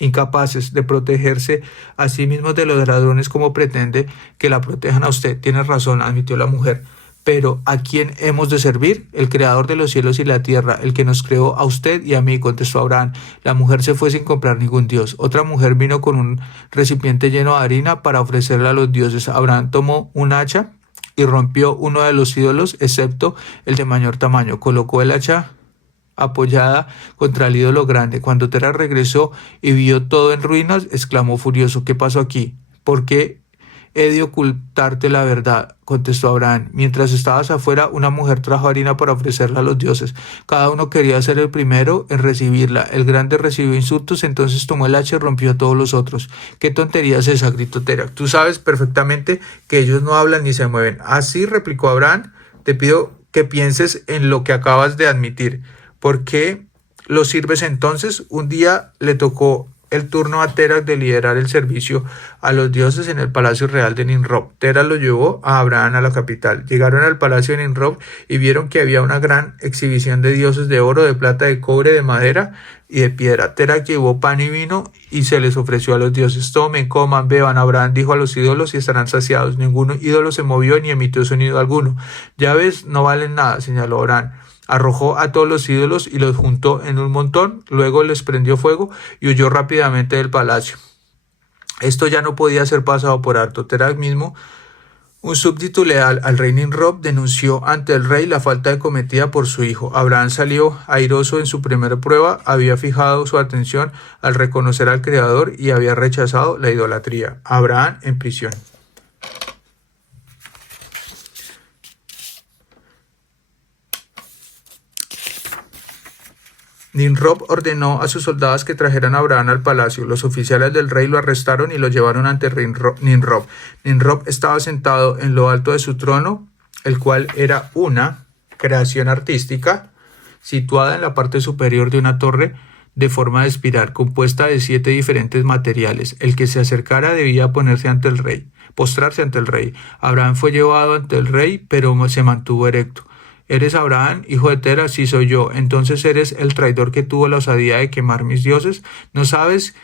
incapaces de protegerse a sí mismos de los ladrones, como pretende que la protejan a usted. Tiene razón, admitió la mujer. Pero ¿a quién hemos de servir? El creador de los cielos y la tierra, el que nos creó a usted y a mí, contestó Abraham. La mujer se fue sin comprar ningún dios. Otra mujer vino con un recipiente lleno de harina para ofrecerle a los dioses. Abraham tomó un hacha y rompió uno de los ídolos, excepto el de mayor tamaño. Colocó el hacha apoyada contra el ídolo grande. Cuando Terak regresó y vio todo en ruinas, exclamó furioso: ¿Qué pasó aquí? ¿Por qué he de ocultarte la verdad?, contestó Abraham. Mientras estabas afuera, una mujer trajo harina para ofrecerla a los dioses. Cada uno quería ser el primero en recibirla. El grande recibió insultos, entonces tomó el hacha y rompió a todos los otros. ¿Qué tontería es esa?, gritó Terak. Tú sabes perfectamente que ellos no hablan ni se mueven. Así, replicó Abraham, te pido que pienses en lo que acabas de admitir. ¿Por qué lo sirves entonces? Un día le tocó el turno a Terak de liderar el servicio a los dioses en el palacio real de Nimrod. Terak lo llevó a Abraham a la capital. Llegaron al palacio de Nimrod y vieron que había una gran exhibición de dioses de oro, de plata, de cobre, de madera y de piedra. Terak llevó pan y vino y se les ofreció a los dioses. Tomen, coman, beban. Abraham dijo a los ídolos y estarán saciados. Ningún ídolo se movió ni emitió sonido alguno. Ya ves, no valen nada, señaló Abraham. Arrojó a todos los ídolos y los juntó en un montón, luego les prendió fuego y huyó rápidamente del palacio. Esto ya no podía ser pasado por alto. Terak mismo, un súbdito leal al rey Nimrod, denunció ante el rey la falta cometida por su hijo. Abraham salió airoso en su primera prueba, había fijado su atención al reconocer al Creador y había rechazado la idolatría. Abraham en prisión. Nimrod ordenó a sus soldados que trajeran a Abraham al palacio. Los oficiales del rey lo arrestaron y lo llevaron ante Nimrod. Nimrod estaba sentado en lo alto de su trono, el cual era una creación artística situada en la parte superior de una torre de forma de espiral, compuesta de 7 diferentes materiales. El que se acercara debía postrarse ante el rey. Abraham fue llevado ante el rey, pero se mantuvo erecto. ¿Eres Abraham, hijo de Terak? Sí, soy yo. Entonces eres el traidor que tuvo la osadía de quemar mis dioses. ¿No sabes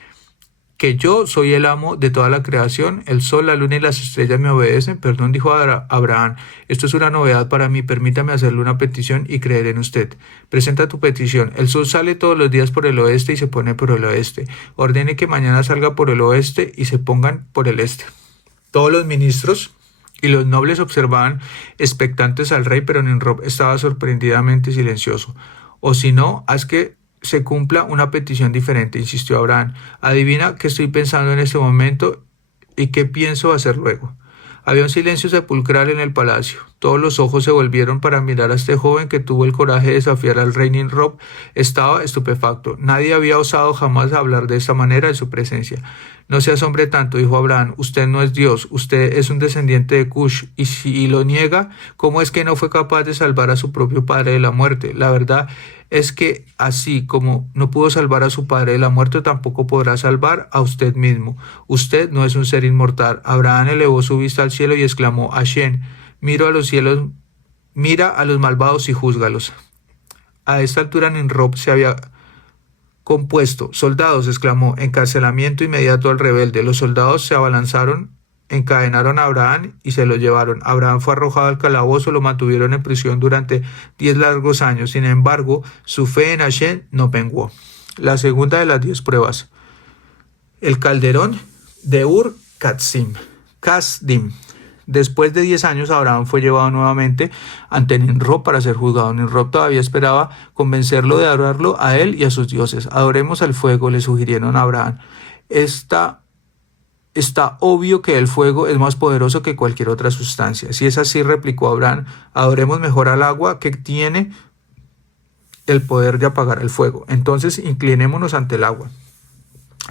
que yo soy el amo de toda la creación? El sol, la luna y las estrellas me obedecen. Perdón, dijo Abraham. Esto es una novedad para mí. Permítame hacerle una petición y creer en usted. Presenta tu petición. El sol sale todos los días por el oeste y se pone por el oeste. Ordene que mañana salga por el oeste y se pongan por el este. Todos los ministros y los nobles observaban expectantes al rey, pero Nimrod estaba sorprendidamente silencioso. O si no, haz que se cumpla una petición diferente, insistió Abraham. Adivina qué estoy pensando en este momento y qué pienso hacer luego. Había un silencio sepulcral en el palacio. Todos los ojos se volvieron para mirar a este joven que tuvo el coraje de desafiar al rey Nimrod. Estaba estupefacto. Nadie había osado jamás hablar de esta manera en su presencia. No se asombre tanto, dijo Abraham. Usted no es Dios, usted es un descendiente de Cush, y si lo niega, ¿cómo es que no fue capaz de salvar a su propio padre de la muerte? La verdad es que así como no pudo salvar a su padre de la muerte, tampoco podrá salvar a usted mismo. Usted no es un ser inmortal. Abraham elevó su vista al cielo y exclamó: Hashem, mira a los cielos, mira a los malvados y júzgalos. A esta altura Nimrod se había compuesto. Soldados, exclamó, encarcelamiento inmediato al rebelde. Los soldados se abalanzaron, encadenaron a Abraham y se lo llevaron. Abraham fue arrojado al calabozo, lo mantuvieron en prisión durante 10 largos años. Sin embargo, su fe en Hashem no menguó. La segunda de las 10 pruebas. El calderón de Ur Kasdim. Después de 10 años, Abraham fue llevado nuevamente ante Nimrod para ser juzgado. Nimrod todavía esperaba convencerlo de adorarlo a él y a sus dioses. Adoremos al fuego, le sugirieron a Abraham. Está obvio que el fuego es más poderoso que cualquier otra sustancia. Si es así, replicó Abraham, adoremos mejor al agua que tiene el poder de apagar el fuego. Entonces inclinémonos ante el agua.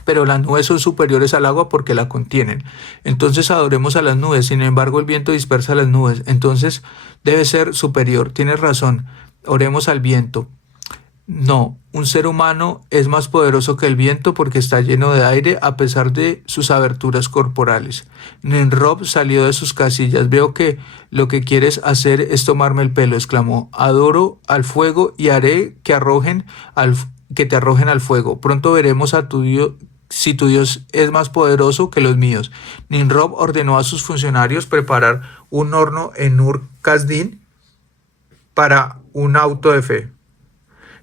Pero las nubes son superiores al agua porque la contienen. Entonces adoremos a las nubes. Sin embargo, el viento dispersa las nubes. Entonces debe ser superior. Tienes razón. Oremos al viento. No, un ser humano es más poderoso que el viento porque está lleno de aire a pesar de sus aberturas corporales. Nimrod salió de sus casillas. Veo que lo que quieres hacer es tomarme el pelo, exclamó. Adoro al fuego y haré que te arrojen al fuego. Pronto veremos a tu Dios, si tu Dios es más poderoso que los míos. Nimrod ordenó a sus funcionarios preparar un horno en Ur-Kasdin para un auto de fe.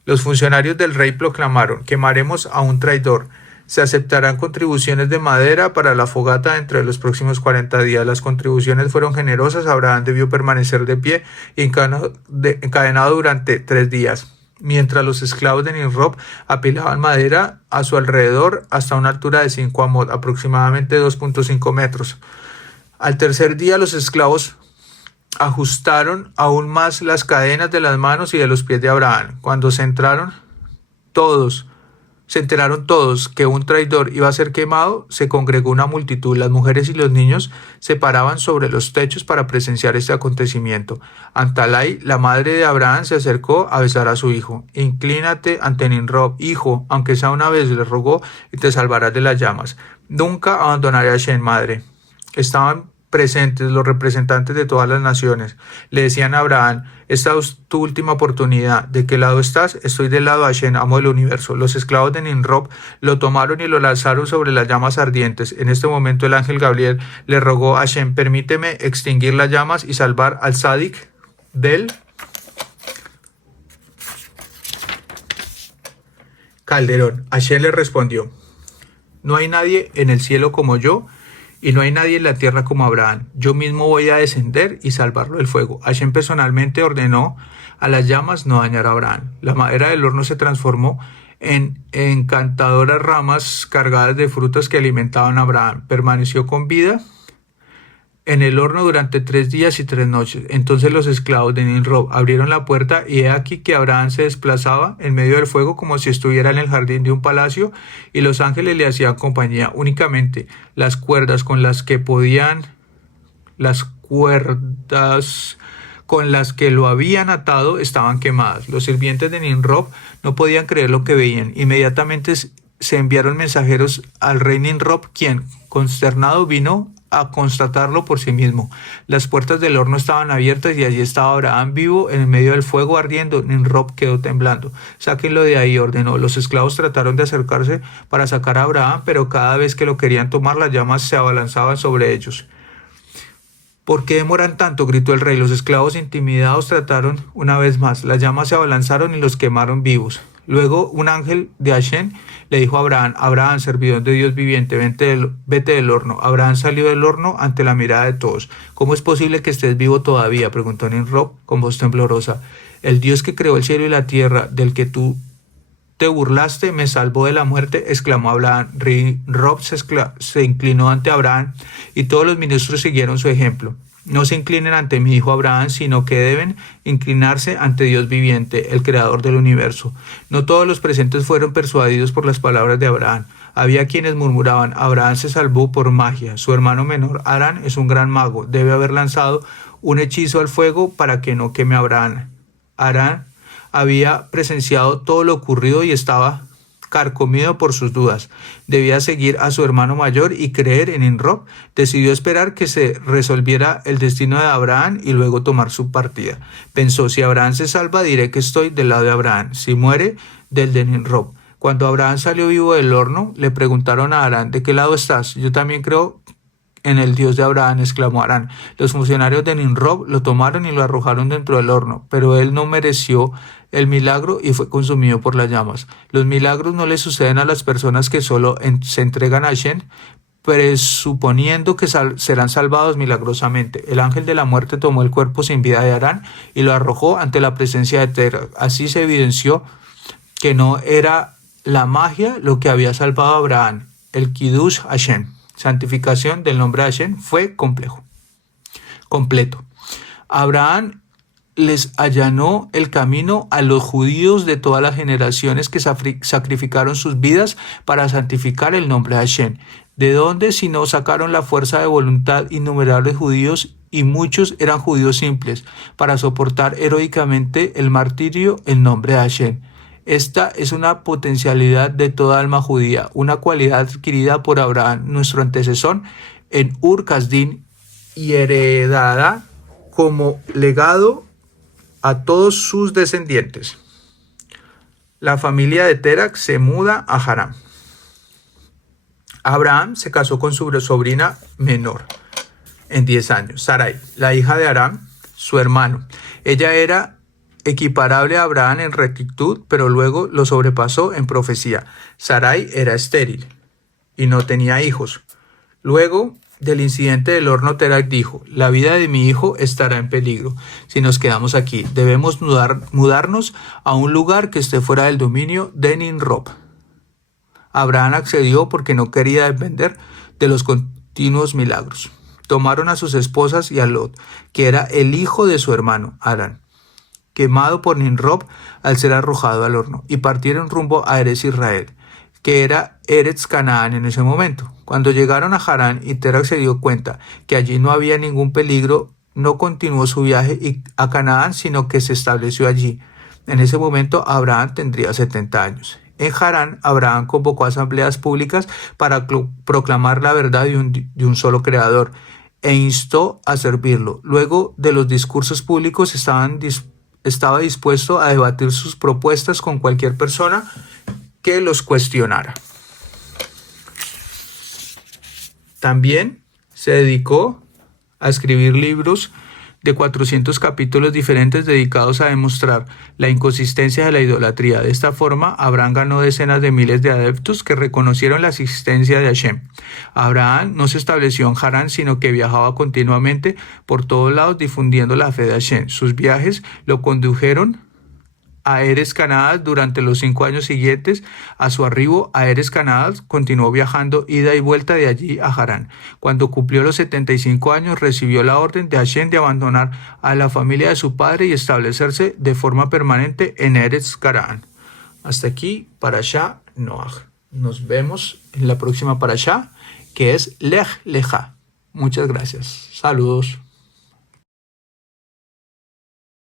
Los funcionarios del rey proclamaron: quemaremos a un traidor. Se aceptarán contribuciones de madera para la fogata dentro de los próximos 40 días. Las contribuciones fueron generosas. Abraham debió permanecer de pie y encadenado durante 3 días, mientras los esclavos de Nimrod apilaban madera a su alrededor hasta una altura de 5 amot, aproximadamente 2.5 metros. Al tercer día, los esclavos ajustaron aún más las cadenas de las manos y de los pies de Abraham. Cuando se enteraron todos que un traidor iba a ser quemado, se congregó una multitud. Las mujeres y los niños se paraban sobre los techos para presenciar este acontecimiento. Antalai, la madre de Abraham, se acercó a besar a su hijo. Inclínate ante Nimrod, hijo, aunque sea una vez, le rogó, y te salvarás de las llamas. Nunca abandonaré a Shem, madre. Estaban presentes los representantes de todas las naciones. Le decían a Abraham: esta es tu última oportunidad. ¿De qué lado estás? Estoy del lado de Hashem, amo del universo. Los esclavos de Nimrod lo tomaron y lo lanzaron sobre las llamas ardientes. En este momento el ángel Gabriel le rogó a Hashem: permíteme extinguir las llamas y salvar al Sadik del calderón. Hashem le respondió: no hay nadie en el cielo como yo, y no hay nadie en la tierra como Abraham. Yo mismo voy a descender y salvarlo del fuego. Hashem personalmente ordenó a las llamas no dañar a Abraham. La madera del horno se transformó en encantadoras ramas cargadas de frutas que alimentaban a Abraham. Permaneció con vida en el horno durante 3 días y 3 noches. Entonces los esclavos de Nimrod abrieron la puerta y he aquí que Abraham se desplazaba en medio del fuego como si estuviera en el jardín de un palacio, y los ángeles le hacían compañía. Únicamente las cuerdas con las que lo habían atado estaban quemadas. Los sirvientes de Nimrod no podían creer lo que veían. Inmediatamente se enviaron mensajeros al rey Nimrod, quien, consternado, vino a constatarlo por sí mismo. Las puertas del horno estaban abiertas y allí estaba Abraham vivo en el medio del fuego ardiendo. Nimrod quedó temblando. Sáquenlo de ahí, ordenó. Los esclavos trataron de acercarse para sacar a Abraham, pero cada vez que lo querían tomar, las llamas se abalanzaban sobre ellos. ¿Por qué demoran tanto?, gritó el rey. Los esclavos, intimidados, trataron una vez más. Las llamas se abalanzaron y los quemaron vivos. Luego un ángel de Hashem le dijo a Abraham: Abraham, servidor de Dios viviente, vete del horno. Abraham salió del horno ante la mirada de todos. ¿Cómo es posible que estés vivo todavía?, preguntó Nimrod con voz temblorosa. El Dios que creó el cielo y la tierra, del que tú te burlaste, me salvó de la muerte, exclamó Abraham. Nimrod se inclinó ante Abraham y todos los ministros siguieron su ejemplo. No se inclinen ante mí, dijo Abraham, sino que deben inclinarse ante Dios viviente, el creador del universo. No todos los presentes fueron persuadidos por las palabras de Abraham. Había quienes murmuraban: Abraham se salvó por magia. Su hermano menor, Arán, es un gran mago. Debe haber lanzado un hechizo al fuego para que no queme a Abraham. Arán había presenciado todo lo ocurrido y estaba carcomido por sus dudas. Debía seguir a su hermano mayor y creer en Nimrod. Decidió esperar que se resolviera el destino de Abraham y luego tomar su partida. Pensó: si Abraham se salva, diré que estoy del lado de Abraham; si muere, del de Nimrod. Cuando Abraham salió vivo del horno, le preguntaron a Arán: ¿de qué lado estás? Yo también creo en el Dios de Abraham, exclamó Arán. Los funcionarios de Nimrod lo tomaron y lo arrojaron dentro del horno, pero él no mereció el milagro y fue consumido por las llamas. Los milagros no le suceden a las personas que solo se entregan a Hashem, presuponiendo que serán salvados milagrosamente. El ángel de la muerte tomó el cuerpo sin vida de Harán y lo arrojó ante la presencia de Térah. Así se evidenció que no era la magia lo que había salvado a Abraham. El Kiddush Hashem, santificación del nombre de Hashem, fue completo. Abraham les allanó el camino a los judíos de todas las generaciones que sacrificaron sus vidas para santificar el nombre de Hashem. ¿De dónde si no sacaron la fuerza de voluntad innumerables judíos, y muchos eran judíos simples, para soportar heroicamente el martirio en nombre de Hashem? Esta es una potencialidad de toda alma judía, una cualidad adquirida por Abraham, nuestro antecesor, en Ur-Kasdin y heredada como legado a todos sus descendientes. La familia de Térah se muda a Harán. Abraham se casó con su sobrina menor en 10 años, Sarai, la hija de Aram, su hermano. Ella era equiparable a Abraham en rectitud, pero luego lo sobrepasó en profecía. Sarai era estéril y no tenía hijos. Luego del incidente del horno, Térah dijo: la vida de mi hijo estará en peligro si nos quedamos aquí. Debemos mudarnos a un lugar que esté fuera del dominio de Nimrod. Abraham accedió porque no quería depender de los continuos milagros. Tomaron a sus esposas y a Lot, que era el hijo de su hermano, Harán, quemado por Nimrod al ser arrojado al horno, y partieron rumbo a Eretz Israel, que era Eretz Canaán en ese momento. Cuando llegaron a Harán y Térah se dio cuenta que allí no había ningún peligro, no continuó su viaje a Canaán, sino que se estableció allí. En ese momento Abraham tendría 70 años. En Harán, Abraham convocó asambleas públicas para proclamar la verdad de un solo creador e instó a servirlo. Luego de los discursos públicos estaba dispuesto a debatir sus propuestas con cualquier persona que los cuestionara. También se dedicó a escribir libros de 400 capítulos diferentes dedicados a demostrar la inconsistencia de la idolatría. De esta forma, Abraham ganó decenas de miles de adeptos que reconocieron la existencia de Hashem. Abraham no se estableció en Harán, sino que viajaba continuamente por todos lados difundiendo la fe de Hashem. Sus viajes lo condujeron a Eretz Canaán durante los 5 años siguientes a su arribo a Eretz Canaán. Continuó viajando ida y vuelta de allí a Harán. Cuando cumplió los 75 años, recibió la orden de Hashem de abandonar a la familia de su padre y establecerse de forma permanente en Eretz Canaán. Hasta aquí, Parashá Noach. Nos vemos en la próxima Parashá, que es Lech Lecha. Muchas gracias. Saludos.